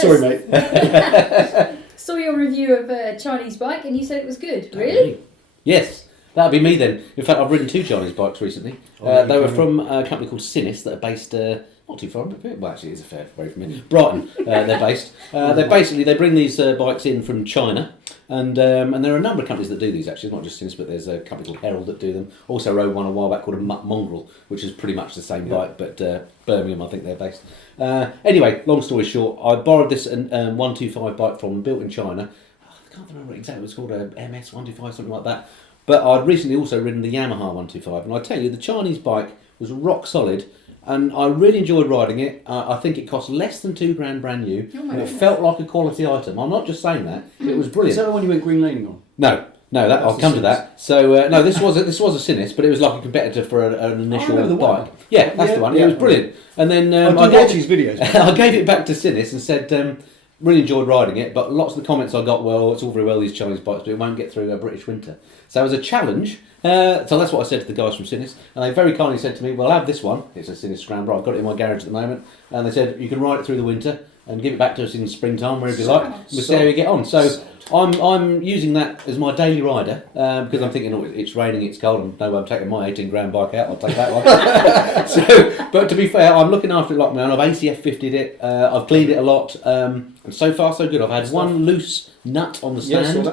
Sorry, mate. Saw your review of a Chinese bike, and you said it was good. Really? Yes. That'd be me then. In fact, I've ridden 2 Chinese bikes recently. They were from a company called Sinis that are based not too far. Well, actually, it's very from here. Brighton. They're based. They bring these bikes in from China, and there are a number of companies that do these. Actually, it's not just Sinis, but there's a company called Herald that do them. Also rode one a while back called a Mutt Mongrel, which is pretty much the same bike, but Birmingham, I think they're based. Anyway, long story short, I borrowed this 125 bike from them, built in China. I can't remember exactly. It was called a MS 125, something like that. But I'd recently also ridden the Yamaha 125, and I tell you, the Chinese bike was rock solid, and I really enjoyed riding it. I think it cost less than £2 grand brand new, and it felt like a quality item. I'm not just saying that; it was brilliant. Is that the one you went green laning on? No, I'll come to that. So no, this was a Sinis, but it was like a competitor for an initial bike. Yeah, that's the one. It was brilliant. And then I watch his videos. I gave it back to Sinis and said. Really enjoyed riding it, but lots of the comments I got, well, it's all very well these Chinese bikes, but it won't get through a British winter. So as a challenge, so that's what I said to the guys from Sinis, and they very kindly said to me, well, have this one. It's a Sinis Scrambler. I've got it in my garage at the moment, and they said you can ride it through the winter and give it back to us in springtime, wherever you like. We'll see how you get on. So I'm using that as my daily rider because I'm thinking, it's raining, it's cold, and no way I'm taking my 18 grand bike out. I'll take that one. But to be fair, I'm looking after it like my own. I've ACF 50'd it. I've cleaned it a lot, and so far so good. I've had one loose nut on the stand,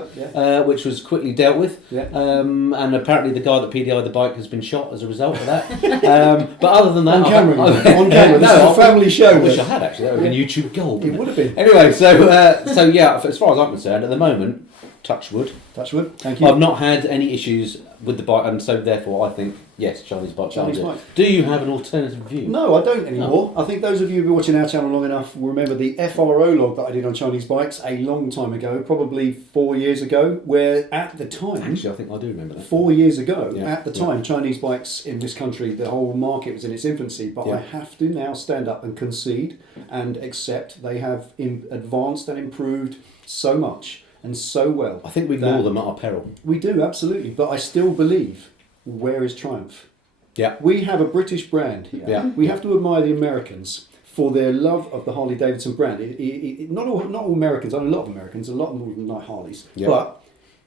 which was quickly dealt with. And apparently the guy that PDI'd the bike has been shot as a result of that. But other than that, on camera. This is a family show. I wish I had actually. That would have been YouTube gold. It would have been. Anyway, so yeah, as far as I'm concerned, at the moment, touch wood. Touch wood. Thank you. I've not had any issues with the bike, and so therefore I think yes, Chinese bike. Chinese bike. Do you have an alternative view? No, I don't anymore. I think those of you who've been watching our channel long enough will remember the FRO log that I did on Chinese bikes a long time ago, probably 4 years ago, where at the time... Actually, I think I do remember that. 4 years ago, Yeah. at the time, Chinese bikes in this country, the whole market was in its infancy, but Yeah. I have to now stand up and concede and accept they have advanced and improved so much and so well. I think we ignore them at our peril. We do, absolutely, but I still believe, where is Triumph? Yeah. We have a British brand here. Yeah. We have to admire the Americans for their love of the Harley Davidson brand. Not all Americans, I know a lot of Americans, a lot of them like Harleys, Yeah. but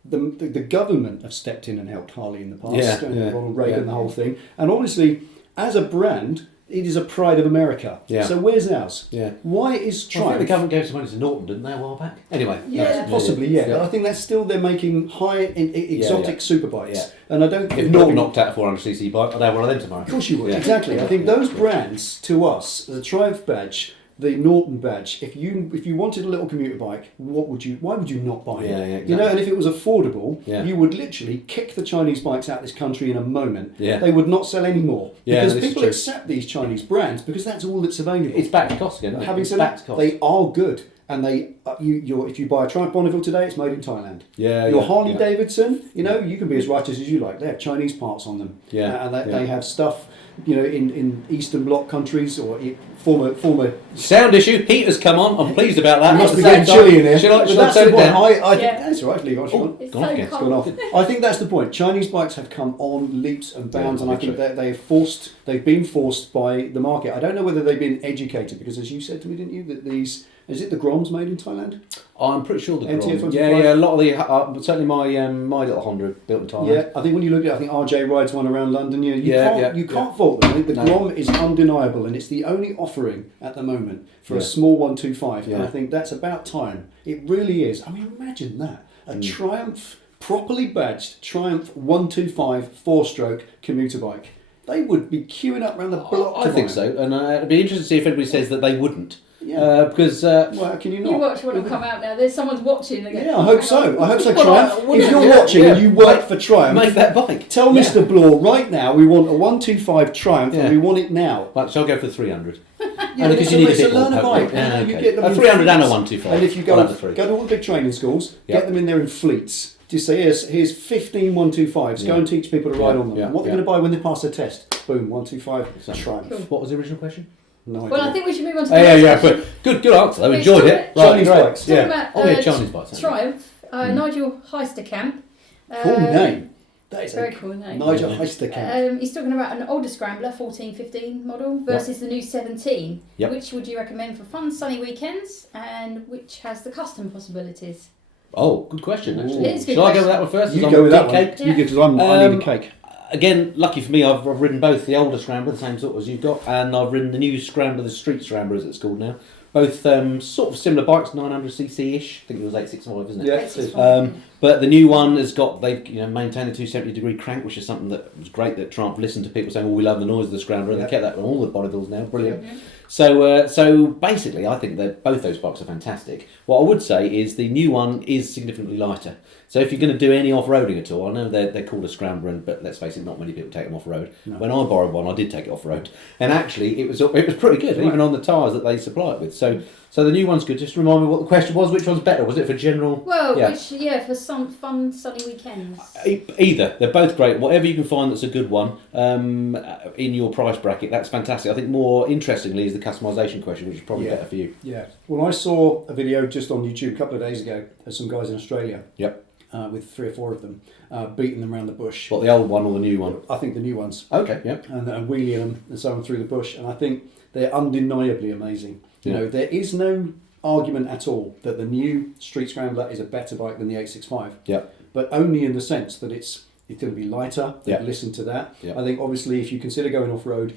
the government have stepped in and helped Harley in the past, Yeah, and yeah, Ronald Reagan, yeah. the whole thing. And honestly, as a brand, it is a pride of America. Yeah. So where's ours? Yeah. Why is I think Triumph? the government gave some money to Norton, didn't they, a while back? Anyway. Yeah. Possibly, yeah. But I think that's still, they're making high exotic superbikes. Yeah. And I don't If Norton knocked out a 400cc bike, I'd have one of them tomorrow. Of course you would, Yeah. exactly. I think those brands, to us, the Triumph badge, the Norton badge, if you wanted a little commuter bike, why would you not buy it? Yeah, yeah, You know, exactly. and if it was affordable, Yeah. you would literally kick the Chinese bikes out of this country in a moment. Yeah. They would not sell any more. Yeah, because this is people true. accept these Chinese brands because that's all that's available. It's back to cost again, isn't it? Having It's said back that, to cost. they are good. And if you buy a Triumph Bonneville today, it's made in Thailand. Yeah, Your yeah, Harley yeah. Davidson, you know, you can be as righteous as you like. They have Chinese parts on them. Yeah, And yeah. they have stuff, you know, in Eastern Bloc countries or former. Sound issue, heater's come on, I'm pleased about that. It must At be the same getting time, chilly in here. Shall I But turn that's the it point. down? I think Yeah. that's all right. Leave it. Oh, It's gone so again. It's gone cold. off. I think that's the point. Chinese bikes have come on leaps and bounds, Yeah, and I think literally. that they've been forced by the market. I don't know whether they've been educated because, as you said to me, didn't you, that is it the Groms made in Thailand? I'm pretty sure the MTF Grom. 25? Yeah, a lot of the, certainly my little Honda built in Thailand. Yeah, I think when you look at it, I think RJ rides one around London. You Yeah, can't fault them. I think the No. Grom is undeniable, and it's the only offering at the moment for a Yeah. small 125. And Yeah. I think that's about time. It really is. I mean, imagine that a Triumph, properly badged Triumph 125 4-stroke commuter bike. They would be queuing up around the block. I to think buy so, it. and it'd be interesting to see if anybody says that they wouldn't. Yeah. Because Well, how can you not? You watch what will come out now. There's someone's watching. They go, Yeah, I hope so. I hope so, Well, Triumph. wouldn't If it? you're Yeah, watching yeah. and you work for Triumph, make that bike. tell Yeah. Mr. Blore right now we want a 125 Triumph Yeah. and we want it now. Right, so I'll go for 300. Yeah, Only 'cause you need a it's bit more learner power. bike. Yeah, You okay. get them A in 300 and a fleets. 125. And if you I'll go have the three. to all the big training schools, Yeah. get them in there in fleets. Just say, here's 15 125s. Go Yeah. and teach people to ride Yeah, on them. yeah, And what they're yeah. going to buy when they pass their test. Boom, 125 Exactly. Triumph. Cool. What was the original question? No idea. Well, I think we should move on to Oh, the yeah, next yeah, question. but good answer. I We're enjoyed it. talking- Chinese Right, bikes. Talking Yeah. about Oh, yeah, Chinese bikes, aren't we? Triumph, Nigel Heisterkamp. Cool name. That is Very a cool name. Nigel Yeah. Heisterkamp. He's talking about an older Scrambler, 14-15 model, versus the new 17. Yep. Which would you recommend for fun, sunny weekends, and which has the custom possibilities? Oh, good question, actually. It is a good Shall I go question. with that one first? You as go I'm with that one. cake? Yeah. Because I need a cake. Again, lucky for me, I've ridden both the older Scrambler, the same sort as you've got, and I've ridden the new Scrambler, the Street Scrambler as it's called now. Both sort of similar bikes, 900cc-ish. I think it was 865, isn't it? Yeah. This is fun. But the new one has got, they've maintained the 270-degree crank, which is something that was great that Triumph listened to people saying, well, we love the noise of the Scrambler, and Yeah. they kept that on all the Bonnevilles now. Brilliant. Mhm. So basically, I think that both those bikes are fantastic. What I would say is the new one is significantly lighter. So if you're going to do any off-roading at all, I know they're called a Scrambler, but let's face it, not many people take them off-road. No. When I borrowed one, I did take it off-road, and actually it was pretty good, Right. even on the tyres that they supply it with. So the new one's good. Just remind me what the question was. Which one's better? Was it for general? Well, Yeah. for some fun, sunny weekends. Either. They're both great. Whatever you can find that's a good one in your price bracket, that's fantastic. I think more interestingly is the customisation question, which is probably Yeah. better for you. Yeah. Well, I saw a video just on YouTube a couple of days ago of some guys in Australia. Yep. With 3 or 4 of them, beating them around the bush. What, the old one or the new one? I think the new ones. Okay, yep. And wheeling them and so on through the bush. And I think they're undeniably amazing. You Yeah. know, there is no argument at all that the new Street Scrambler is a better bike than the 865. Yep. But only in the sense that it's going to be lighter. Yeah. Listen to that. Yeah. I think obviously if you consider going off road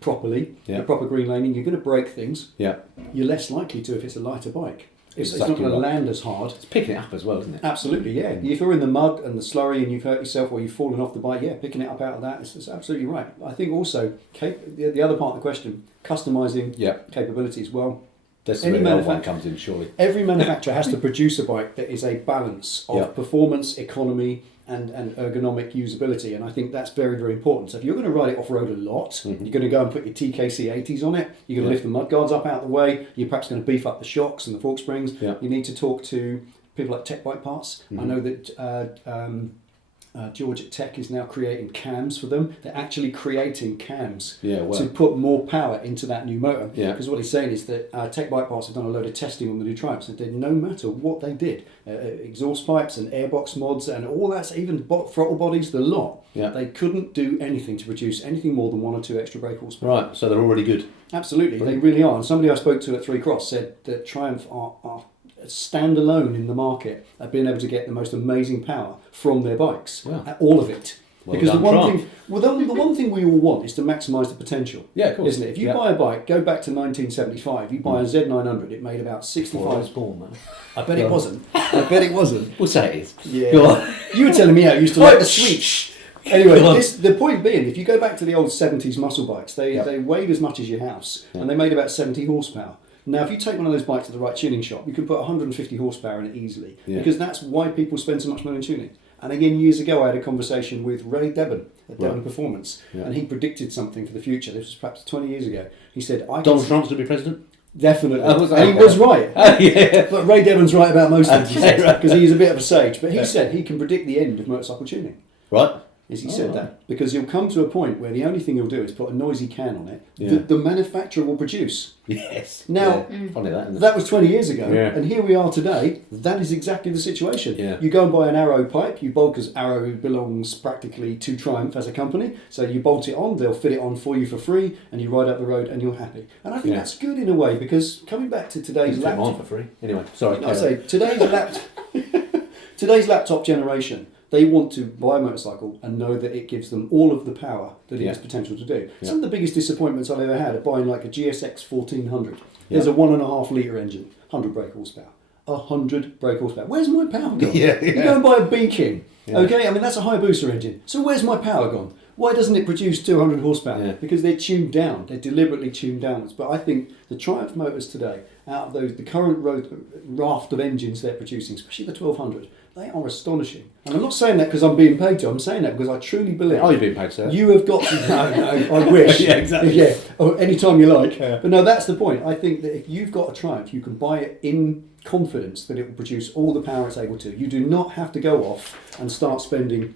properly, Yeah. the proper green laning, you're going to break things. Yeah. You're less likely to if it's a lighter bike. It's Exactly not going to right. land as hard. It's picking it up as well, isn't it? Absolutely, yeah. If you're in the mud and the slurry and you've hurt yourself or you've fallen off the bike, yeah, picking it up out of that is absolutely right. I think also the other part of the question, customising Yeah. capabilities. Well, That's any where the old one manufacturer comes in, surely. every manufacturer has to produce a bike that is a balance of Yeah. performance, economy, and ergonomic usability, and I think that's very, very important. So if you're going to ride it off-road a lot, you're going to go and put your TKC 80s on it, you're going to lift the mudguards up out of the way, you're perhaps going to beef up the shocks and the fork springs, you need to talk to people like Tech Bike Parts. I know that George at Tech is now creating cams for them. They're actually creating cams to put more power into that new motor. Because what he's saying is that Tech Bike Parts have done a load of testing on the new Triumphs, and no matter what they did, exhaust pipes and airbox mods and all that, even throttle bodies, the lot, they couldn't do anything to produce anything more than 1 or 2 extra brake horsepower. Right, so they're already good. Absolutely, they really are. And somebody I spoke to at Three Cross said that Triumph are stand alone in the market at being able to get the most amazing power from their bikes, all of it. Well because done, the one thing we all want is to maximise the potential. Yeah, of course. Isn't it? If you buy a bike, go back to 1975, you buy a Z900, it made about 65. I bet it wasn't. I bet it wasn't. We'll say it is. Yeah. Go on. You were telling me how you used to like the sweets. Anyway, the point being, if you go back to the old 70s muscle bikes, they weighed as much as your house, and they made about 70 horsepower. Now, if you take one of those bikes to the right tuning shop, you can put 150 horsepower in it easily, because that's why people spend so much money on tuning. And again, years ago, I had a conversation with Ray Debon at Devon Performance, and he predicted something for the future. This was perhaps 20 years ago. He said, Donald Trump's to be president? Definitely. He was right. But Ray Devon's right about most things, because he's a bit of a sage. But he said he can predict the end of motorcycle tuning. Right. Is he said that because he'll come to a point where the only thing he'll do is put a noisy can on it that the manufacturer will produce. Yes. Now, funny that. That was 20 years ago, and here we are today. That is exactly the situation. You go and buy an Arrow pipe, you bolt, because Arrow belongs practically to Triumph as a company, so you bolt it on, they'll fit it on for you for free, and you ride up the road and you're happy. And I think that's good in a way, because coming back to today's laptop... on for free. Anyway, sorry. I say, today's laptop generation, they want to buy a motorcycle and know that it gives them all of the power that it has potential to do. Some of the biggest disappointments I've ever had are buying like a GSX 1400. There's a 1.5 litre engine, 100 brake horsepower. 100 brake horsepower. Where's my power gone? You go and buy a B-King. Okay, I mean, that's a high booster engine. So where's my power gone? Why doesn't it produce 200 horsepower? Because they're tuned down. They're deliberately tuned downwards. But I think the Triumph motors today, out of the current raft of engines they're producing, especially the 1200, they are astonishing. And I'm not saying that because I'm being paid to. I'm saying that because I truly believe... Oh, you're being paid, sir. You have got to... No, I wish. Exactly. Or anytime you like. But no, that's the point. I think that if you've got a Triumph, you can buy it in confidence that it will produce all the power it's able to. You do not have to go off and start spending...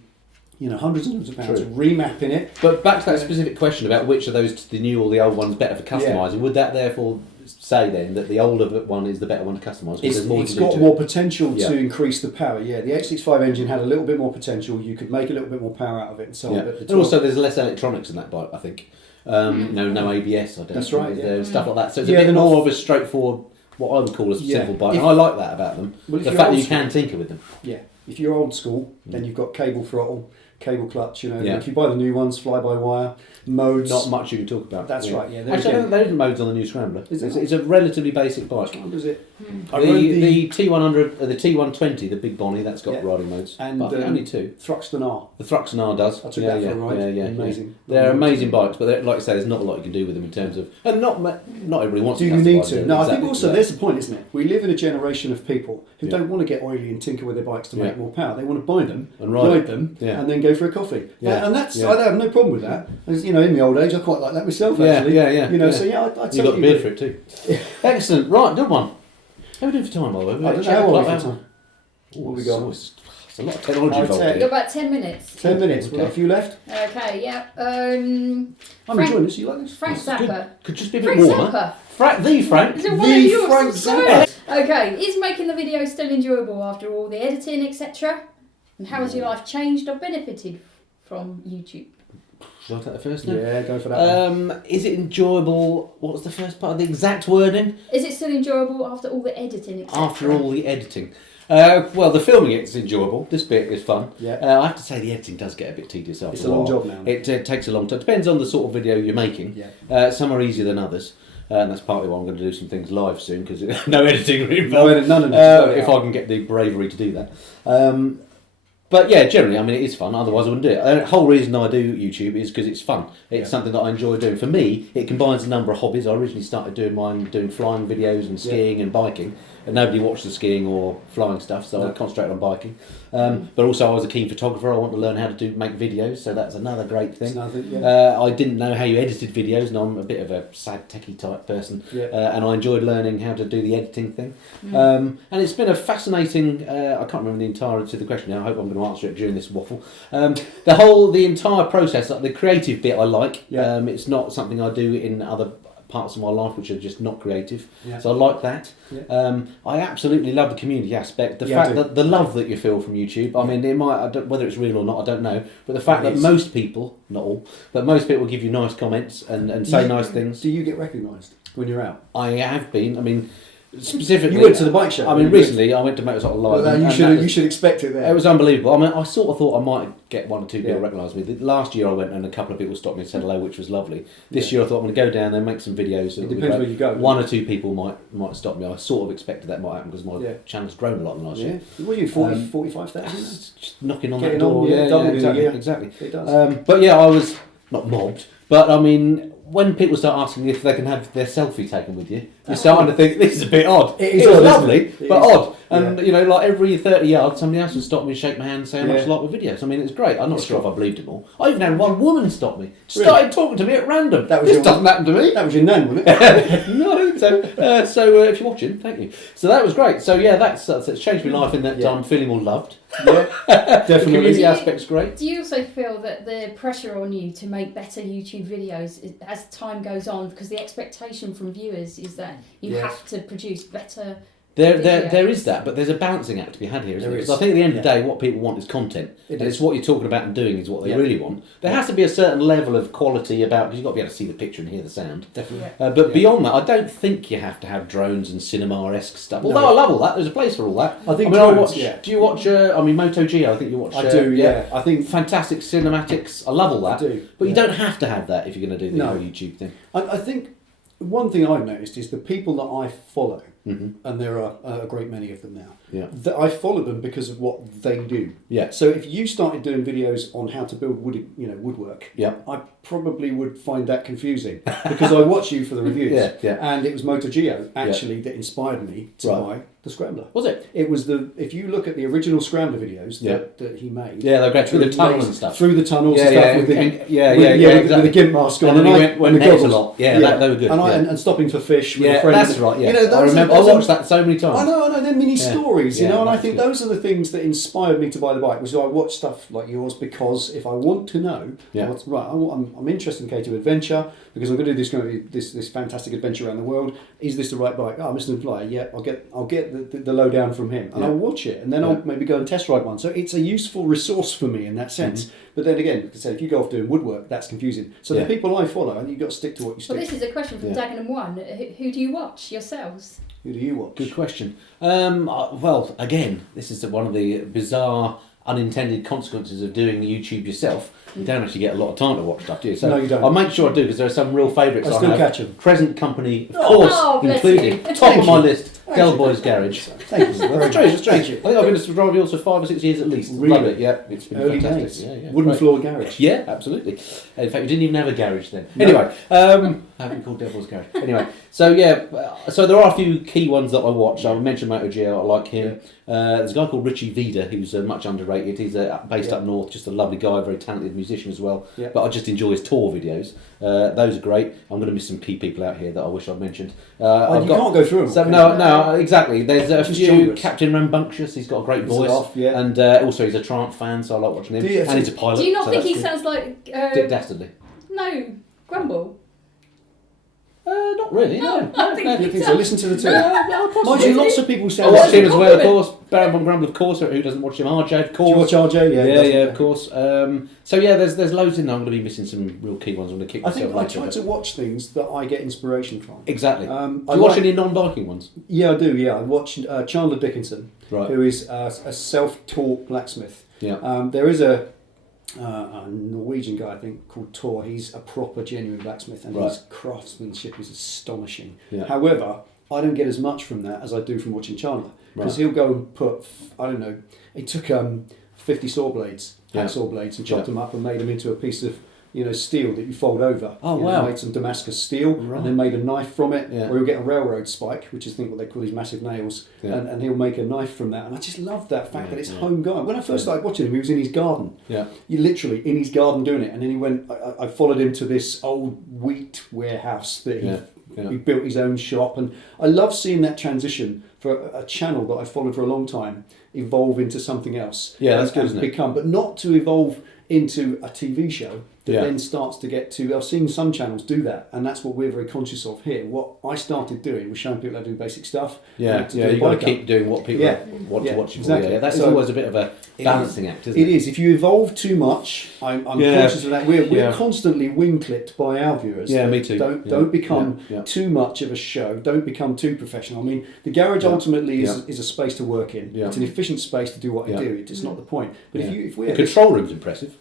hundreds and hundreds of pounds remapping it. But back to that specific question about which of those, the new or the old one's better for customising, would that therefore say then that the older one is the better one to customise? It's got more potential to increase the power. The 865 engine had a little bit more potential. You could make a little bit more power out of it and so on. And also there's less electronics in that bike, I think. No ABS, I don't That's right. Stuff like that. So it's a bit more of a straightforward, what I would call a simple bike. And I like that about them. Well, the fact that you can tinker with them. Yeah. If you're old school, then you've got cable throttle, cable clutch, If you buy the new ones, fly-by-wire, modes... Not much you can talk about. That's right, Actually, I don't think there isn't modes on the new Scrambler. It's a relatively basic bike. Which one does it? The T100, the T120, the big Bonnie, that's got riding modes. And but I think only 2. Thruxton R. The Thruxton R does. I took that for a ride. Amazing. They're amazing bikes, but like I say, there's not a lot you can do with them in terms of... And not everybody wants to Do you need to? them. No, I think also there's the point, isn't it? We live in a generation of people who don't want to get oily and tinker with their bikes to make more power. They want to buy them, and ride them, and then go for a coffee. And that's I have no problem with that. As, in the old age, I quite like that myself. Actually, So I you got the beard for it too. Excellent. Right, good one. How are we doing for time, by the way? I don't know how long for time. What have we got? It's a lot of technology involved You've here. got about 10 minutes. 10 minutes. We've got a few left. Okay, yeah. I'm enjoying this. You like this? Frank Zappa. Could just be a bit Frank warmer. Zappa. Frank. Is it one of yours? Frank Sorry. Zappa. Okay, is making the video still enjoyable after all the editing, etc.? And how has your life changed or benefited from YouTube? Should I take the first now? Yeah, go for that. Is it enjoyable? What was the first part of the exact wording? Is it still enjoyable after all the editing, etc.? After all the editing. Well, the filming it's enjoyable. This bit is fun. Yeah. I have to say the editing does get a bit tedious after It's a long job now. It takes a long time. Depends on the sort of video you're making. Yeah. Some are easier than others. And that's partly why I'm going to do some things live soon, because no editing involved. None of it. If I can get the bravery to do that. But yeah, generally, I mean, it is fun. Otherwise, I wouldn't do it. The whole reason I do YouTube is because it's fun. It's something that I enjoy doing. For me, it combines a number of hobbies. I originally started doing mine, doing flying videos and skiing and biking. And nobody watched the skiing or flying stuff, so I concentrated on biking. But also, I was a keen photographer. I wanted to learn how to make videos, so that's another great thing. I didn't know how you edited videos, and I'm a bit of a sad techie type person. And I enjoyed learning how to do the editing thing. And it's been a fascinating. I can't remember the entirety of the question now. I hope I'm going to answer it during this waffle. The entire process, like the creative bit, I like. It's not something I do in other parts of my life which are just not creative, so I like that. I absolutely love the community aspect, the fact that the love that you feel from YouTube. I mean, it might, whether it's real or not, I don't know, but the fact that most people, not all, but most people give you nice comments and say nice things. Do you get recognised when you're out? I have been. I mean, specifically, you went to the bike show. I mean, recently I went to Motorcycle Live. Well, you should expect it there. It was unbelievable. I mean, I sort of thought I might get one or two people recognise me. Last year I went and a couple of people stopped me and said hello, which was lovely. This year I thought I'm going to go down there, make some videos. It depends where you go. One or two people might stop me. I sort of expected that might happen because my channel's grown a lot in the last year. What are you, 45,000? Just knocking on Getting that door. on, Exactly. It does. But yeah, I was not mobbed, but I mean, when people start asking if they can have their selfie taken with you, you're starting to think this is a bit odd. It was lovely, but odd. And you know, like every 30 yards, somebody else would stop me and shake my hand and say how much I like my videos. I mean, it's great. I'm not sure if I believed them all. I even had one woman stop me, started talking to me at random. This doesn't happen to me. That was your nan, wasn't it? No, so if you're watching, thank you. So that was great. So yeah, that's it's changed my life in that I'm feeling more loved. Definitely. The community aspect's great. Do you also feel that the pressure on you to make better YouTube videos as time goes on, because the expectation from viewers is that you have to produce better There is that, but there's a balancing act to be had here, isn't there? Because I think at the end of the day, what people want is content. It's what you're talking about and doing is what they really want. There has to be a certain level of quality about, because you've got to be able to see the picture and hear the sound. Definitely. But beyond that, I don't think you have to have drones and cinema-esque stuff. Although I love all that, there's a place for all that. I think drones, do you watch, Moto Geo? I think you watch... I do, yeah. I think fantastic cinematics. I love all that. I do. But you don't have to have that if you're going to do the whole YouTube thing. I think one thing I've noticed is the people that I follow, and there are a great many of them now. Yeah. I follow them because of what they do. Yeah. So if you started doing videos on how to build woodwork, I probably would find that confusing because I watch you for the reviews. And it was Moto Geo actually that inspired me to buy the Scrambler. Was it? It was if you look at the original Scrambler videos that he made. Yeah, they're great through the tunnel and stuff. Through the tunnels and stuff with the with the gimp mask on. And then he went a lot. Yeah, they were good. And stopping for fish with a friend. That's right. Yeah. You know, I remember. I watched that so many times. I know. They're mini stories, you know, and I think those are the things that inspired me to buy the bike. Was I watch stuff like yours because if I want to know what's right, I'm interested in K2 Adventure because I'm going to do this fantastic adventure around the world. Is this the right bike? Oh, Missenden Flyer. Yeah, I'll get the lowdown from him, and I'll watch it, and then I'll maybe go and test ride one. So it's a useful resource for me in that sense. But then again, like I said, if you go off doing woodwork, that's confusing. So the people I follow, I think you've got to stick to what you stick. Well, this is a question from Dagenham One. Who do you watch yourselves? Who do you watch? Good question. Well, again, this is one of the bizarre unintended consequences of doing YouTube yourself. You don't actually get a lot of time to watch stuff, do you? So no, you don't. I'll make sure I do because there are some real favourites. I still catch them. Present company, of course, including top of my list. Delboy's Garage. Thank you. It's strange. I think I've been to drive yours for 5 or 6 years at least. Really? Love it. Yeah, it's been early fantastic. days. Yeah. Wooden floor garage. Yeah, absolutely. In fact, we didn't even have a garage then. Anyway, I haven't called Devil's Garage. Anyway, so there are a few key ones that I watch. I mentioned Moto Geo. I like him. There's a guy called Richie Vida who's much underrated. He's based up north, just a lovely guy, very talented musician as well. Yeah. But I just enjoy his tour videos. Those are great. I'm going to miss some key people out here that I wish I'd mentioned. Can't go through them. So, no, exactly. There's a few. Captain Rambunctious. He's got a great voice. And also he's a Trance fan, so I like watching him. And he's a pilot. Do you not think he sounds like Dick Dastardly? No, Grumble. Not really. No. I think so. Listen to the two. Mind you, lots of people say. I watch him as well, of course. Baron von Grumble, of course. Who doesn't watch him? RJ, of course. Do you watch RJ? Yeah, of course. There's loads in there. I'm going to be missing some real key ones. I'm going to kick myself. I try to watch things that I get inspiration from. Exactly. Do you watch any non-biking ones? Yeah, I do. Yeah, I watch Chandler Dickinson, right, who is a self-taught blacksmith. Yeah. There is a Norwegian guy, I think, called Tor. He's a proper, genuine blacksmith, and his craftsmanship is astonishing. Yeah. However, I don't get as much from that as I do from watching Chandler, because he'll go and put, I don't know, he took 50 saw blades, hacksaw blades, and chopped them up and made them into a piece of steel that you fold over. Oh, wow. Made some Damascus steel and then made a knife from it. Or he'll get a railroad spike, which is what they call these massive nails, and he'll make a knife from that. And I just love that fact that it's home guy. When I first started watching him, he was in his garden. Yeah. You literally in his garden doing it, and then he went. I followed him to this old wheat warehouse that he built his own shop, and I love seeing that transition for a channel that I followed for a long time evolve into something else. Yeah, that's good, isn't it? But not to evolve into a TV show that then starts to get to. I've seen some channels do that, and that's what we're very conscious of here. What I started doing was showing people how to do basic stuff. You've got to keep doing what people want to watch. Exactly. That's always a bit of a balancing act, isn't it? It is. If you evolve too much, I'm conscious of that. We're constantly wing clipped by our viewers. Yeah, me too. Don't become too much of a show. Don't become too professional. I mean, the garage ultimately is a space to work in. It's an efficient space to do what I do. It's not the point. But if we the control room's impressive.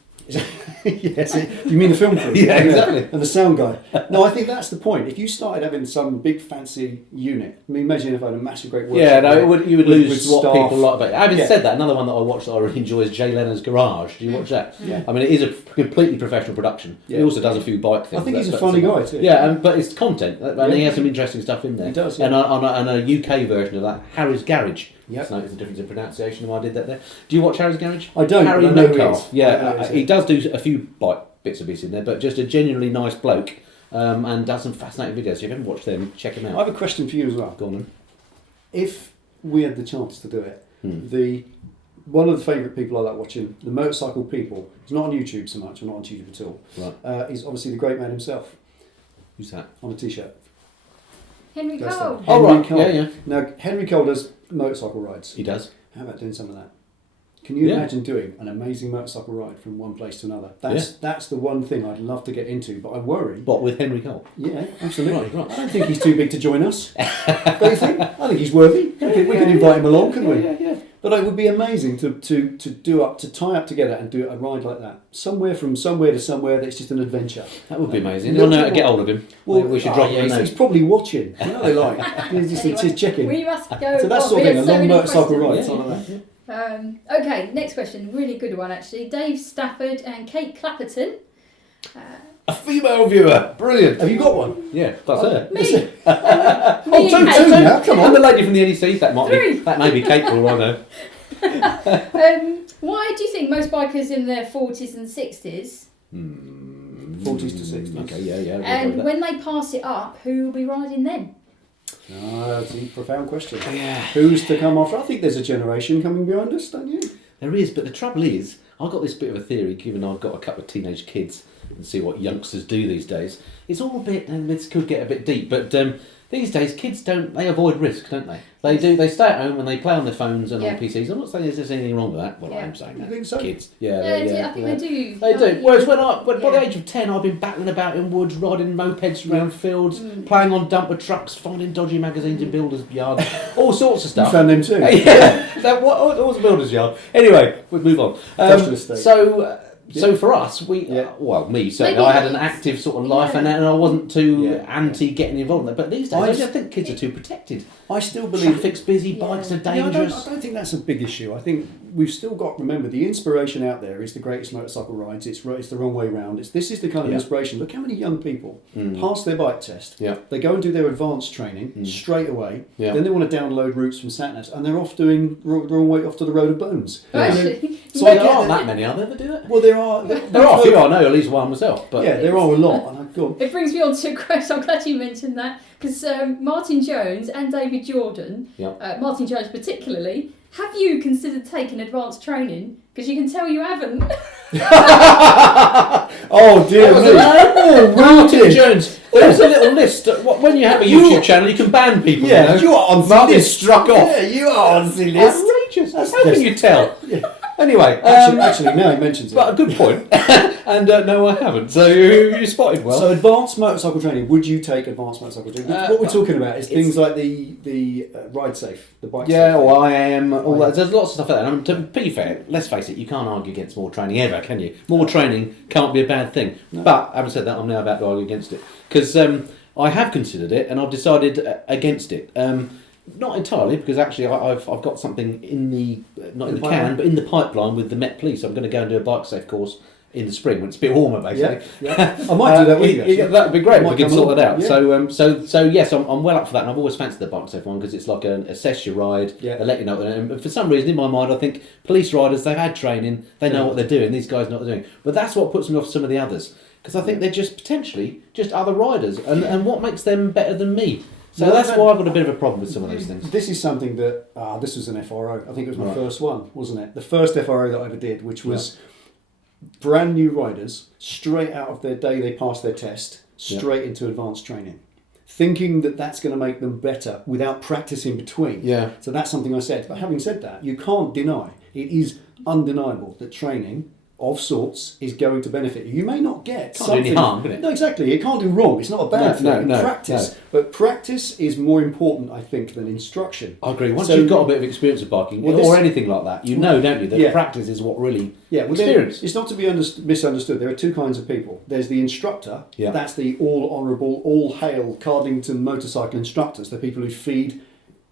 Yes, you mean the film crew? Yeah, exactly. And the sound guy. No, I think that's the point. If you started having some big fancy unit, I mean, imagine if I had a massive great workshop. Yeah, no, you would lose with what staff. people like about it. Having said that, another one that I watched that I really enjoy is Jay Leno's Garage. Do you watch that? Yeah. I mean, it is a completely professional production. Yeah. He also does a few bike things. I think he's a funny guy too. Yeah, but it's content, and he has some interesting stuff in there. He does, And on a UK version of that, Harry's Garage. Yep. So notice the difference in pronunciation of why I did that there. Do you watch Harry's Garage? I don't. Harry but I know who he Metcalf. is. Yeah, he does do a few bike bits and bits in there, but just a genuinely nice bloke, and does some fascinating videos. If you haven't watched them, check him out. I have a question for you as well. Go on then. If we had the chance to do it, one of the favourite people I like watching, the motorcycle people, he's not on YouTube so much, or not on YouTube at all, right. Is obviously the great man himself. Who's that? On a t-shirt. Henry Cole. Henry Cole. Yeah. Now, Henry Cole does motorcycle rides. He does. How about doing some of that? Can you imagine doing an amazing motorcycle ride from one place to another? That's the one thing I'd love to get into, but I worry. What, with Henry Cole? Yeah, absolutely. Right. I don't think he's too big to join us. Don't you think? I think he's worthy. We could invite him along, couldn't we? Yeah. But it would be amazing to tie up together and do a ride like that. Somewhere from somewhere to somewhere that's just an adventure. That would be amazing. You'll know how to get hold of him. Well, we should drop him a note. He's probably watching. You know they like. He's checking. We must go. So that's sort of thing, a long motorcycle ride. Something like that. Okay, next question. Really good one, actually. Dave Stafford and Kate Clapperton. A female viewer. Brilliant. Have you got one? Yeah, that's her. Me. Two now. Come on. And the lady from the NEC. Three. That may be Kate for all I know. Why do you think most bikers in their 40s and 60s 40s to 60s. Okay, yeah. and when they pass it up, who will be riding then? That's a profound question. Yeah. Who's to come after? I think there's a generation coming behind us, don't you? There is, but the trouble is, I've got this bit of a theory, given I've got a couple of teenage kids and see what youngsters do these days. It's all a bit, and this could get a bit deep, but these days kids they avoid risk, don't they? They stay at home and they play on their phones and on PCs. I'm not saying there's anything wrong with that. Well, I am saying that. You think so? Kids. I think they do. They do. Whereas by the age of 10, I've been battling about in woods, riding mopeds around fields, playing on dumper trucks, finding dodgy magazines in builders' yards, all sorts of stuff. You found them too? What was a builder's yard? Anyway, we'll move on. So for us, well, me certainly, I had an active sort of life, and I wasn't too anti getting involved in that. But these days, I think kids are too protected. I still believe traffic's busy, bikes are dangerous. I don't think that's a big issue. I think we've still got. Remember, the inspiration out there is the greatest motorcycle rides. It's the wrong way round. This is the kind of inspiration. Look how many young people pass their bike test. Yeah. They go and do their advanced training straight away. Yeah. Then they want to download routes from satnavs, and they're off doing the wrong way off to the road of bones. So there aren't that many, are there, that do that? Well, there are. There are a few. I know at least one myself. But there are a lot. It brings me on to a question. I'm glad you mentioned that, because Martin Jones and David Jordan, Martin Jones particularly, have you considered taking advanced training? Because you can tell you haven't. Oh dear me! Martin Jones. There's a little list. When you have a YouTube channel, you can ban people. Yeah, you are on the list. Struck off. Yeah, you are on the list. Outrageous. How can you tell? Anyway, actually, now he mentions it. But a good point. And no, I haven't. So you spotted well. So advanced motorcycle training. Would you take advanced motorcycle training? What we're talking about is things like the ride safe, the bike. Yeah, or I am. All that. There's lots of stuff like that. And to be fair, let's face it, you can't argue against more training ever, can you? More training can't be a bad thing. No. But having said that, I'm now about to argue against it, because I have considered it and I've decided against it. Not entirely, because actually I've got something in the not in the can, but in the pipeline with the Met Police. I'm going to go and do a bike safe course in the spring when it's a bit warmer, basically. Yeah. I might do that with you. That would be great if we Might can come sort that along. out. Yeah. So yes, I'm well up for that, and I've always fancied the bike safe one because it's like an assess your ride. Yeah. They let you know, and for some reason in my mind, I think police riders, they've had training, they know what they're doing. These guys know what they're doing, but that's what puts me off some of the others because I think they're just potentially just other riders, and what makes them better than me. So that's why I've got a bit of a problem with some of those things. This is something that this was an FRO. I think it was my first one, wasn't it? The first FRO that I ever did, which was brand new riders, straight out of their day they passed their test, straight into advanced training, thinking that that's going to make them better without practice in between. Yeah. So that's something I said. But having said that, you can't deny, it is undeniable that training of sorts is going to benefit you. You may not get Can't do any harm, can it? No, exactly. It can't do wrong. It's not a bad thing. Practice. But practice is more important, I think, than instruction. I agree. Once you've got a bit of experience of biking, or anything like that, you know, don't you, that practice is what really experience. It's not to be misunderstood. There are two kinds of people. There's the instructor. Yeah. That's the all honourable, all hail Cardington motorcycle instructors. The people who feed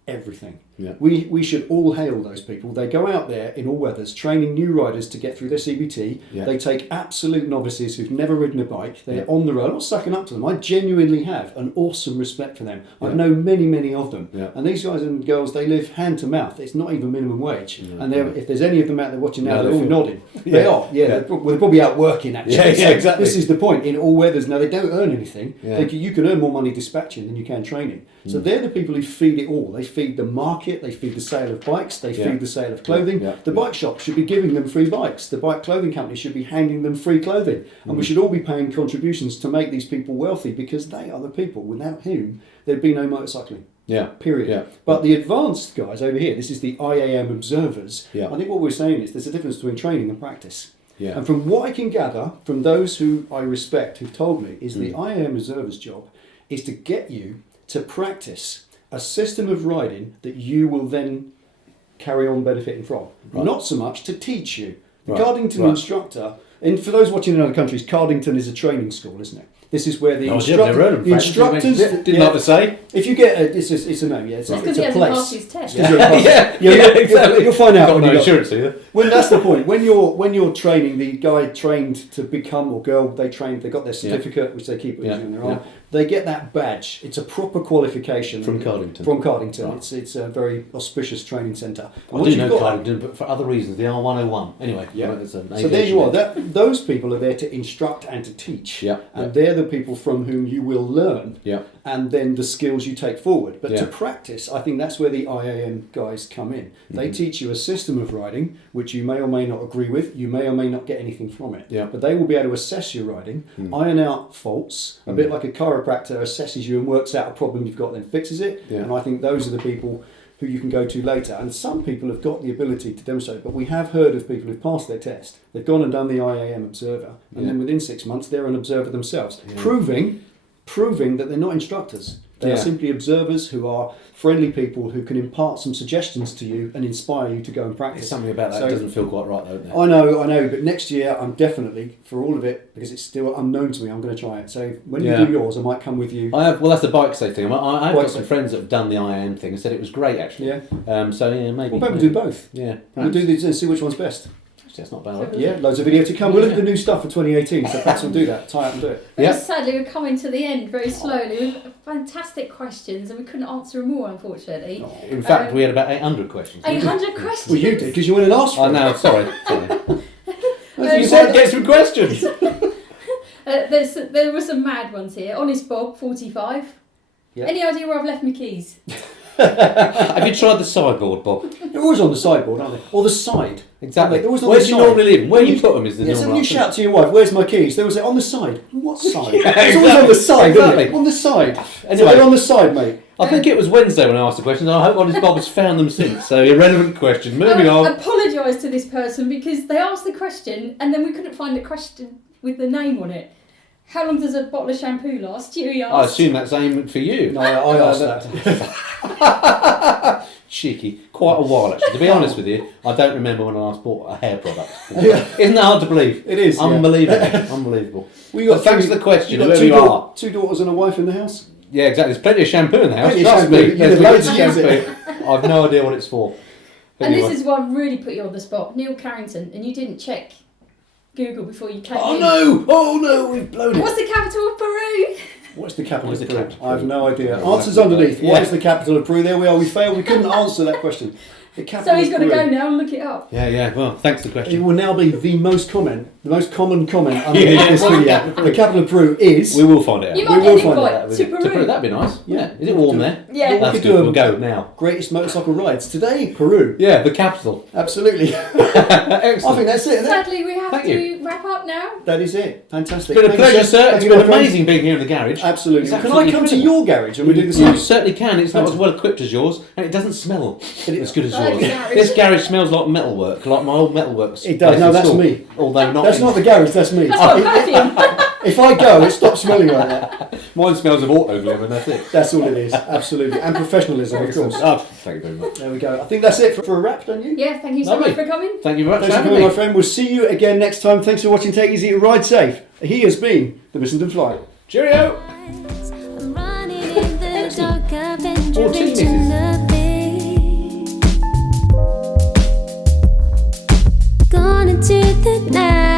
everything. Yeah. We should all hail those people. They go out there in all weathers, training new riders to get through their CBT. Yeah. They take absolute novices who've never ridden a bike. They're on the road. I'm not sucking up to them. I genuinely have an awesome respect for them. I know many, many of them. Yeah. And these guys and girls, they live hand to mouth. It's not even minimum wage. Yeah. And if there's any of them out there watching now, they're all nodding. They are. Yeah. They're probably out working, actually. Yeah, exactly. This is the point. In all weathers, now they don't earn anything. Yeah. You can earn more money dispatching than you can training. So they're the people who feed it all. They feed the market, they feed the sale of bikes, they feed the sale of clothing. The bike shop should be giving them free bikes. The bike clothing company should be handing them free clothing. And we should all be paying contributions to make these people wealthy because they are the people without whom there'd be no motorcycling. Yeah. Period. Yeah. But the advanced guys over here, this is the IAM observers. Yeah. I think what we're saying is there's a difference between training and practice. Yeah. And from what I can gather from those who I respect who've told me is the IAM observer's job is to get you to practice a system of riding that you will then carry on benefiting from. Right. Not so much to teach you. The Cardington instructor, and for those watching in other countries, Cardington is a training school, isn't it? This is where the instructors didn't like to say. If you get it's a name, it's a place. He hasn't passed his test. Exactly. You'll find out. Got no insurance either. Well, that's the point. When you're training, the guy trained to become or girl, they got their certificate, which they keep using their arm. They get that badge. It's a proper qualification from Cardington. Right. It's a very auspicious training centre. I do know Cardington, but for other reasons, the R101. Anyway, so there you are. Those people are there to instruct and to teach, and they're the people from whom you will learn, and then the skills you take forward. But to practice, I think that's where the IAM guys come in. They teach you a system of riding, which you may or may not agree with. You may or may not get anything from it. But they will be able to assess your riding, iron out faults, a bit like a chiropractor assesses you and works out a problem you've got, then fixes it. And I think those are the people who you can go to later. And some people have got the ability to demonstrate, but we have heard of people who've passed their test. They've gone and done the IAM observer, and then within 6 months they're an observer themselves, proving that they're not instructors. They are simply observers who are friendly people who can impart some suggestions to you and inspire you to go and practice. There's something about that doesn't feel quite right, though, isn't it? I know, but next year I'm definitely, for all of it, because it's still unknown to me, I'm going to try it. So when you do yours, I might come with you. Well, that's the bike safe thing. I've got some friends that have done the IAM thing and said it was great, actually. Maybe. Well, we'll do both. Yeah. We'll do these and see which one's best. That's not bad. Yeah, loads of video to come. We'll look at the new stuff for 2018, so perhaps we'll do that. Tie up and do it. Sadly, we're coming to the end very slowly with fantastic questions, and we couldn't answer them all, unfortunately. In fact, we had about 800 questions. 800 questions? Well, you did, because you went and asked for it. No, sorry. You said get some questions. There were some mad ones here. Honest Bob, 45. Yeah. Any idea where I've left my keys? Have you tried the sideboard, Bob? They're always on the sideboard, aren't they? Or the side. Exactly. Where do you normally live? Where you put them is the normal. So when you shout to your wife, "Where's my keys?" They will say, "On the side." What side? It's always on the side, isn't it? On the side. Anyway, so they're on the side, mate. I think it was Wednesday when I asked the questions. I hope Honest Bob has found them since. So irrelevant question. Moving on. I apologise to this person because they asked the question and then we couldn't find the question with the name on it. How long does a bottle of shampoo last? He asked. I assume that's aimed for you. No, I asked that. Cheeky. Quite a while, actually. To be honest with you, I don't remember when I last bought a hair product. Isn't that hard to believe? It is. Unbelievable. Unbelievable. Thanks for the question, whoever you are. 2 daughters and a wife in the house? Yeah, exactly. There's plenty of shampoo in the house. Trust me. There's loads of shampoo. I've no idea what it's for. And this is one really put you on the spot. Neil Carrington, and you didn't check Google before you came in. Oh no, we've blown it. What's the capital of Peru? What's the capital What is of the Peru? capital? I have no idea. Yeah, Answers underneath. What Yeah. is the capital of Peru? There we are. We failed. We couldn't answer that question. The capital So he's of got to Peru. go now and look it up. Yeah. Well, thanks for the It question. will now be the most common comment underneath Yeah. this video. The capital of Peru is. We will find it out. You We might will get an find invite out. to Peru. To Peru, that'd be nice. Yeah. Is it warm there? Yeah. That's could good. do a- We'll go now. Greatest motorcycle rides today, Peru. Yeah, the capital. Absolutely. I Excellent. think that's it. Isn't it? Sadly, we have Thank to wrap up now. That is it. Fantastic. It's been a Thank you, pleasure, sir. Thank It's you, been my friend. amazing being here in the garage. Absolutely. It's Can I absolutely come to brilliant. your garage and we do the You same? certainly can. It's not as well equipped as yours, and it doesn't smell as good as I like yours. the garage. This garage smells like metalwork, like my old metalworks. It does. place No, in that's school. me. Although not. That's not the garage, that's me. That's not perfume. If I go, it stops smelling like that. Mine smells of autoglue, and that's it. That's all it is. Absolutely. And professionalism, of course. Oh, thank you very much. There we go. I think that's it for a wrap, don't you? Yeah, thank you so Lovely. much for coming. Thank you very much Thanks for for having coming, me. my friend. We'll see you again next time. Thanks for watching. Take it easy, ride safe. He has been the Missenden Fly. Cheerio. I'm running in the dark, I've been 14 driven to misses. nothing. Gone into the night.